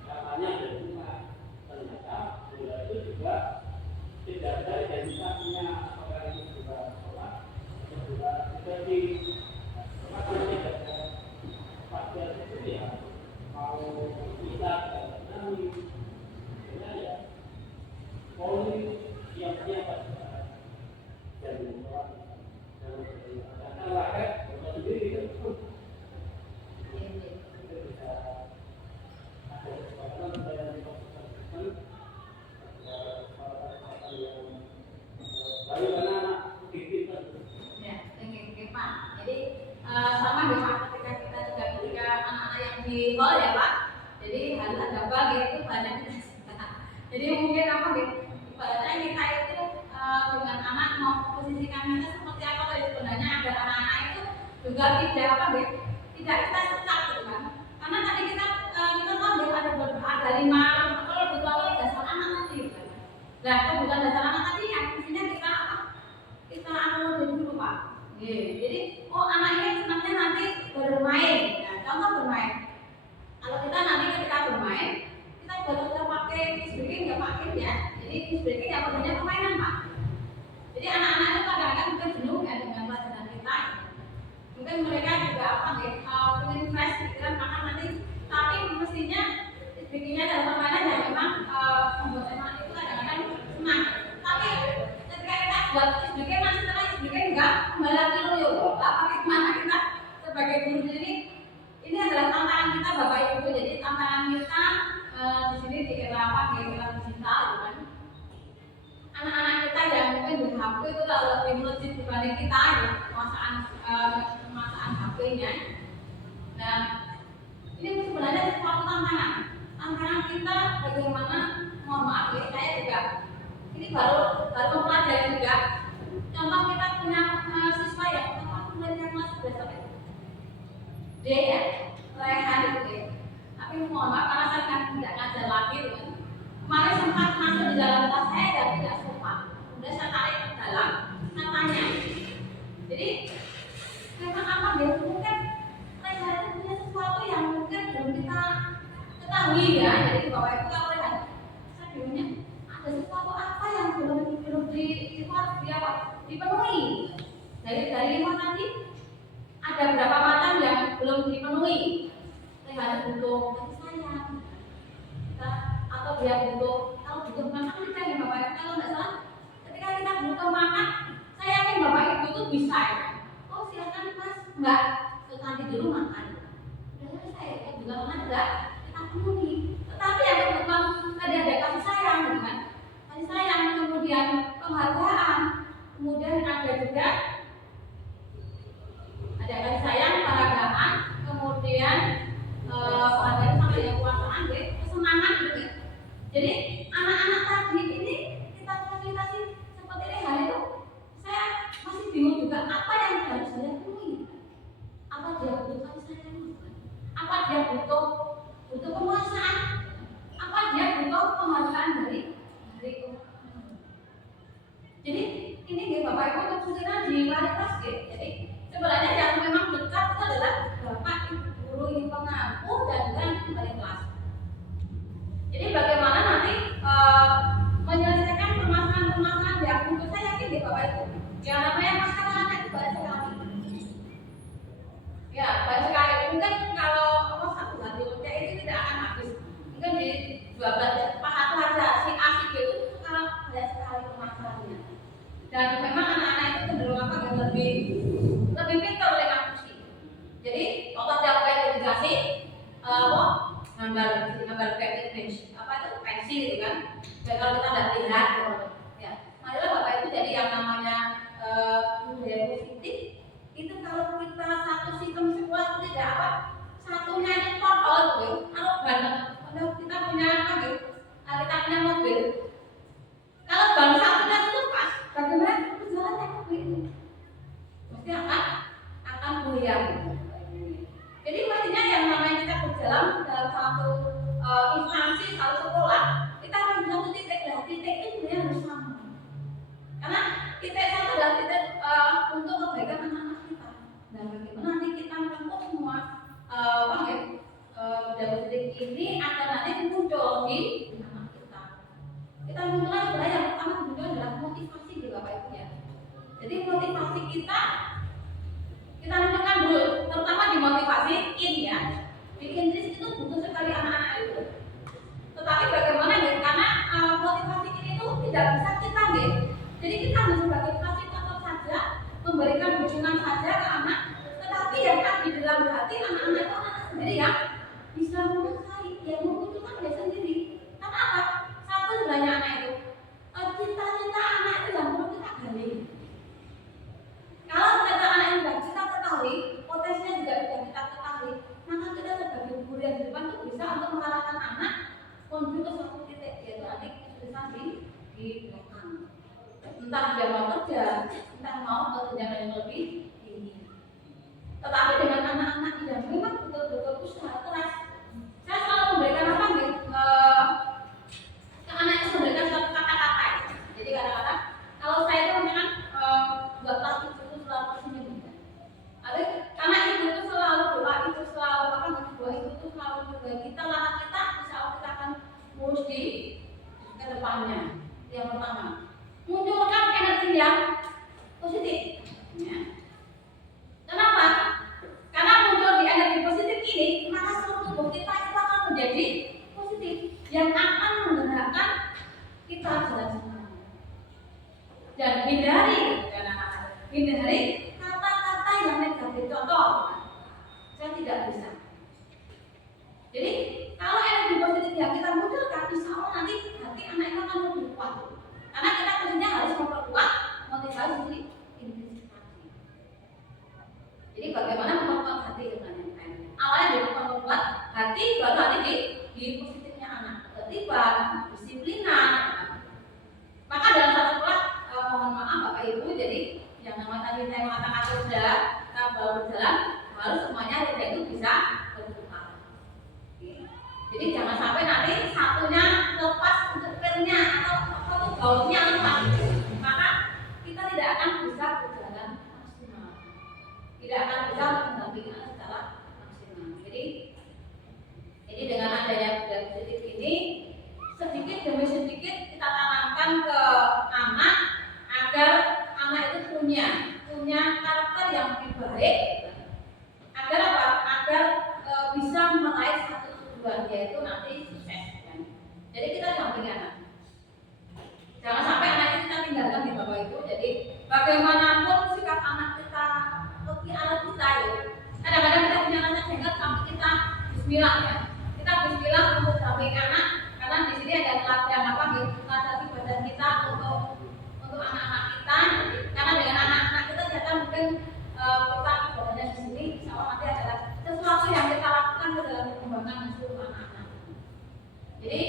namanya ada bunga, ternyata bunga itu juga tidak ada identitasnya, apakah itu juga sekolah atau juga seperti pada itu ya mau kita nanti ya poli yang siapa dan rakyat sendiri kan bisa ada kesempatan saya bagaimana kita Ya, Pak. Jadi sama ya Pak, ketika anak-anak yang di hall ya Pak. Jadi harus ada bagi itu banyak kita. Jadi mungkin ibaratnya kita itu dengan anak mau posisikan kita seperti apa tadi sebenarnya agar anak-anak itu juga tidak kita sekat gitu kan. Karena tadi kita tahu ada 5 kalau dikelola dasar anak tadi kan. Nah, kebutuhan dasar anak tadi yang fungsinya kita akomodir dulu Pak. Jadi anak ini senangnya nanti bermain. Nah, contoh bermain. Kalau intinya dalam permainan yang memang membuat anak itu kadang-kadang senang. Tapi ketika kita buat SBK masih tenang, SBK enggak kembali lagi loyo. Pakai mana kita sebagai guru sendiri? Ini adalah tantangan kita Bapak Ibu. Jadi tantangan kita di sini di era apa? Di era digital, kan? Anak-anak kita yang mungkin di HP itu lebih melejit dibanding kita ya, penguasaan HP-nya. Nah, ini sebenarnya suatu tantangan. Tantangan kita bagaimana, mohon maaf ya, saya juga ini baru mempelajari juga. Contoh kita punya siswa yang muridnya kelas 11 sampai D ya, Rehan gitu ya. Tapi mohon maaf karena saya kan tidak ngajar lagi gitu kan. Kemarin sempat masuk di dalam kelas saya dan tidak sopan. Kemudian saya tarik ke dalam, saya tanya. Jadi memang apa dia mungkin Rehan itu punya sesuatu yang mungkin belum kita ketahui ya. Jadi bahwa itu kalau Rehan, saya bingungnya ada sesuatu apa yang belum dipenuhi. Dari 5 tadi ada berapa macam yang belum dipenuhi. Rehan butuh kasih sayang. Atau dia kalau butuh makan kita ya Bapak Ibu, kalau nggak salah ketika kita butuh makan, saya yakin Bapak Ibu itu bisa ya. Oh silakan Mas Mbak, nanti dulu makan. Udah selesai ya, juga makan enggak kita penuhi. Tetapi yang kebetulan tadi ada kasih sayang, kan? Kasih sayang, kemudian penghargaan, kemudian ada juga ada kasih sayang, penghargaan, kemudian penghargaan sampai yang kuasaan, kesenangan gitu ya. Jadi anak-anak tadi ini kita fasilitasi seperti ini hal itu, saya masih bingung juga apa yang harus dia penuhi. Apa dia butuh kasih sayang? Apa dia butuh penguasaan? Apa dia butuh penghargaan dari jadi ini nih Bapak Ibu untuk khususnya di wali kelas gitu. Jadi sebenarnya yang memang dekat itu adalah Bapak Ibu guru yang pengampu dan juga di wali kelas. Jadi bagaimana nanti menyelesaikan permasalahan-permasalahan yang menurut saya yakin di Bapak Ibu. Yang namanya masalah anak itu banyak sekali. Ya banyak sekali. Mungkin kalau satu hari kerja ini tidak akan habis. Mungkin di 12 Pak satu aja si A si B itu sekarang banyak sekali permasalahannya. Dan memang anak-anak itu cenderung lebih pintar dengan musik. Jadi contoh yang kayak dikasih gambar kayak image apa itu pensi gitu kan. Dan kalau kita tidak lihat gitu, ya marilah Bapak Ibu jadi yang namanya budaya positif itu kalau kita satu sistem sekolah itu tidak apa satunya itu kotor gitu. Kalau kalau kita punya apa gitu, kita punya mobil, kalau ban satunya itu pas, bagaimana jalannya begitu? Mesti akan goyang. Jadi mestinya yang namanya kita berjalan dalam satu instansi, satu sekolah, kita harus satu titik dan titik itu sebenarnya harus sama. Karena titik satu dan titik untuk kebaikan anak-anak kita. Dan bagaimana nanti kita menempuh semua budaya positif ini akan nanti muncul di anak kita. Kita mulai sebenarnya yang pertama muncul adalah motivasi di Bapak Ibu ya. Jadi motivasi kita munculkan dulu, terutama di motivasi in ya. Di Inggris itu butuh sekali anak-anak itu. Tetapi bagaimana ya? Karena motivasi ini itu tidak bisa kita gitu. Jadi kita hanya sebagai fasilitator saja, memberikan dukungan saja ke anak. Tetapi yang ada di dalam hati anak-anak itu anak sendiri yang bisa menguasai, yang memunculkan dia sendiri. Karena apa? Satu sebenarnya anak itu cita-cita anak itu yang perlu kita gali. Kalau ternyata anak yang sudah kita ketahui, potensinya juga sudah kita ketahui, maka kita sebagai guru yang di depan itu bisa untuk mengarahkan anak menuju ke suatu titik, yaitu nanti investasi di belakang. Entah dia mau kerja, entah mau ke jenjang yang lebih tinggi. Tetapi dengan anak-anak yang memang betul-betul usaha keras, saya kata-kata udah kita baru berjalan, harus semuanya roda itu bisa berputar. Jadi jangan sampai nanti satunya lepas untuk pernya atau bautnya lepas, maka kita tidak akan bisa berjalan maksimal, tidak akan bisa mendampingi secara maksimal. Jadi dengan adanya budaya positif ini, sedikit demi sedikit kita tanamkan ke anak agar anak itu punya karakter yang lebih baik, agar apa? Agar bisa meraih satu tujuan, yaitu nanti sukses. Kan? Jadi kita dampingi anak. Jangan sampai anak itu kita tinggalkan di bawah itu. Jadi bagaimanapun sikap anak kita, lebih anak kita itu. Kadang-kadang kita punya anak jenggot, tapi kita Bismillah ya. Kita Bismillah untuk dampingi anak, karena di sini ada pelatihan apa? Melatih badan kita untuk anak-anak kita. Karena dengan anak-anak kita mungkin kita ibadahnya di sini, insya Allah nanti adalah sesuatu yang kita lakukan dalam perkembangan seluruh anak-anak. Jadi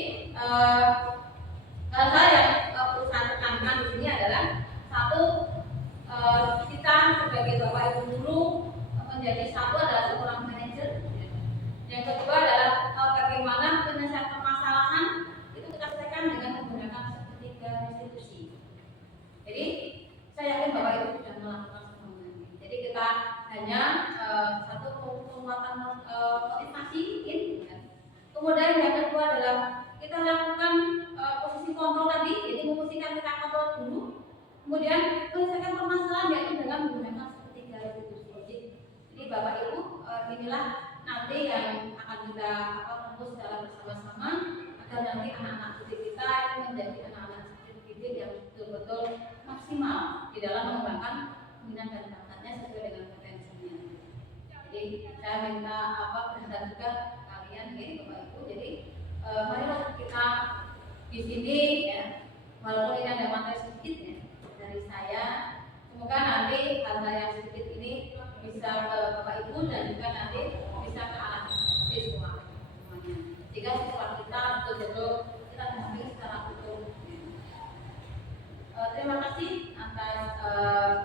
hal-hal yang perusahaan tekankan di sini adalah satu, kita sebagai bapak ibu guru menjadi satu adalah seorang manajer. Yang kedua adalah bagaimana penyelesaian permasalahan itu kita selesaikan dengan menggunakan ketiga institusi. Jadi saya yakin bapak ibu sudah melakukan semuanya. Jadi kita hanya satu penguatan motivasi mungkin. Kemudian yang kedua adalah kita lakukan posisi kontrol tadi, jadi memposisikan kita kontrol dulu. Kemudian menyelesaikan permasalahan yaitu dengan menggunakan ketiga institusi. Jadi bapak ibu inilah nanti yang akan kita tempuh secara bersama-sama agar nanti anak-anak didik kita itu menjadi anak-anak didik yang betul-betul maksimal di dalam mengembangkan minat dan bakatnya sesuai dengan potensinya. Jadi saya minta berharap juga kalian bapak ibu. Jadi marilah kita di sini ya, walaupun ini ada materi sedikit ya dari saya, semoga nanti hal-hal yang sedikit ini bisa ke bapak ibu dan juga nanti bisa ke anak siswa semuanya. Jika siswa kita betul-betul kita dampingi secara utuh. Terima kasih atas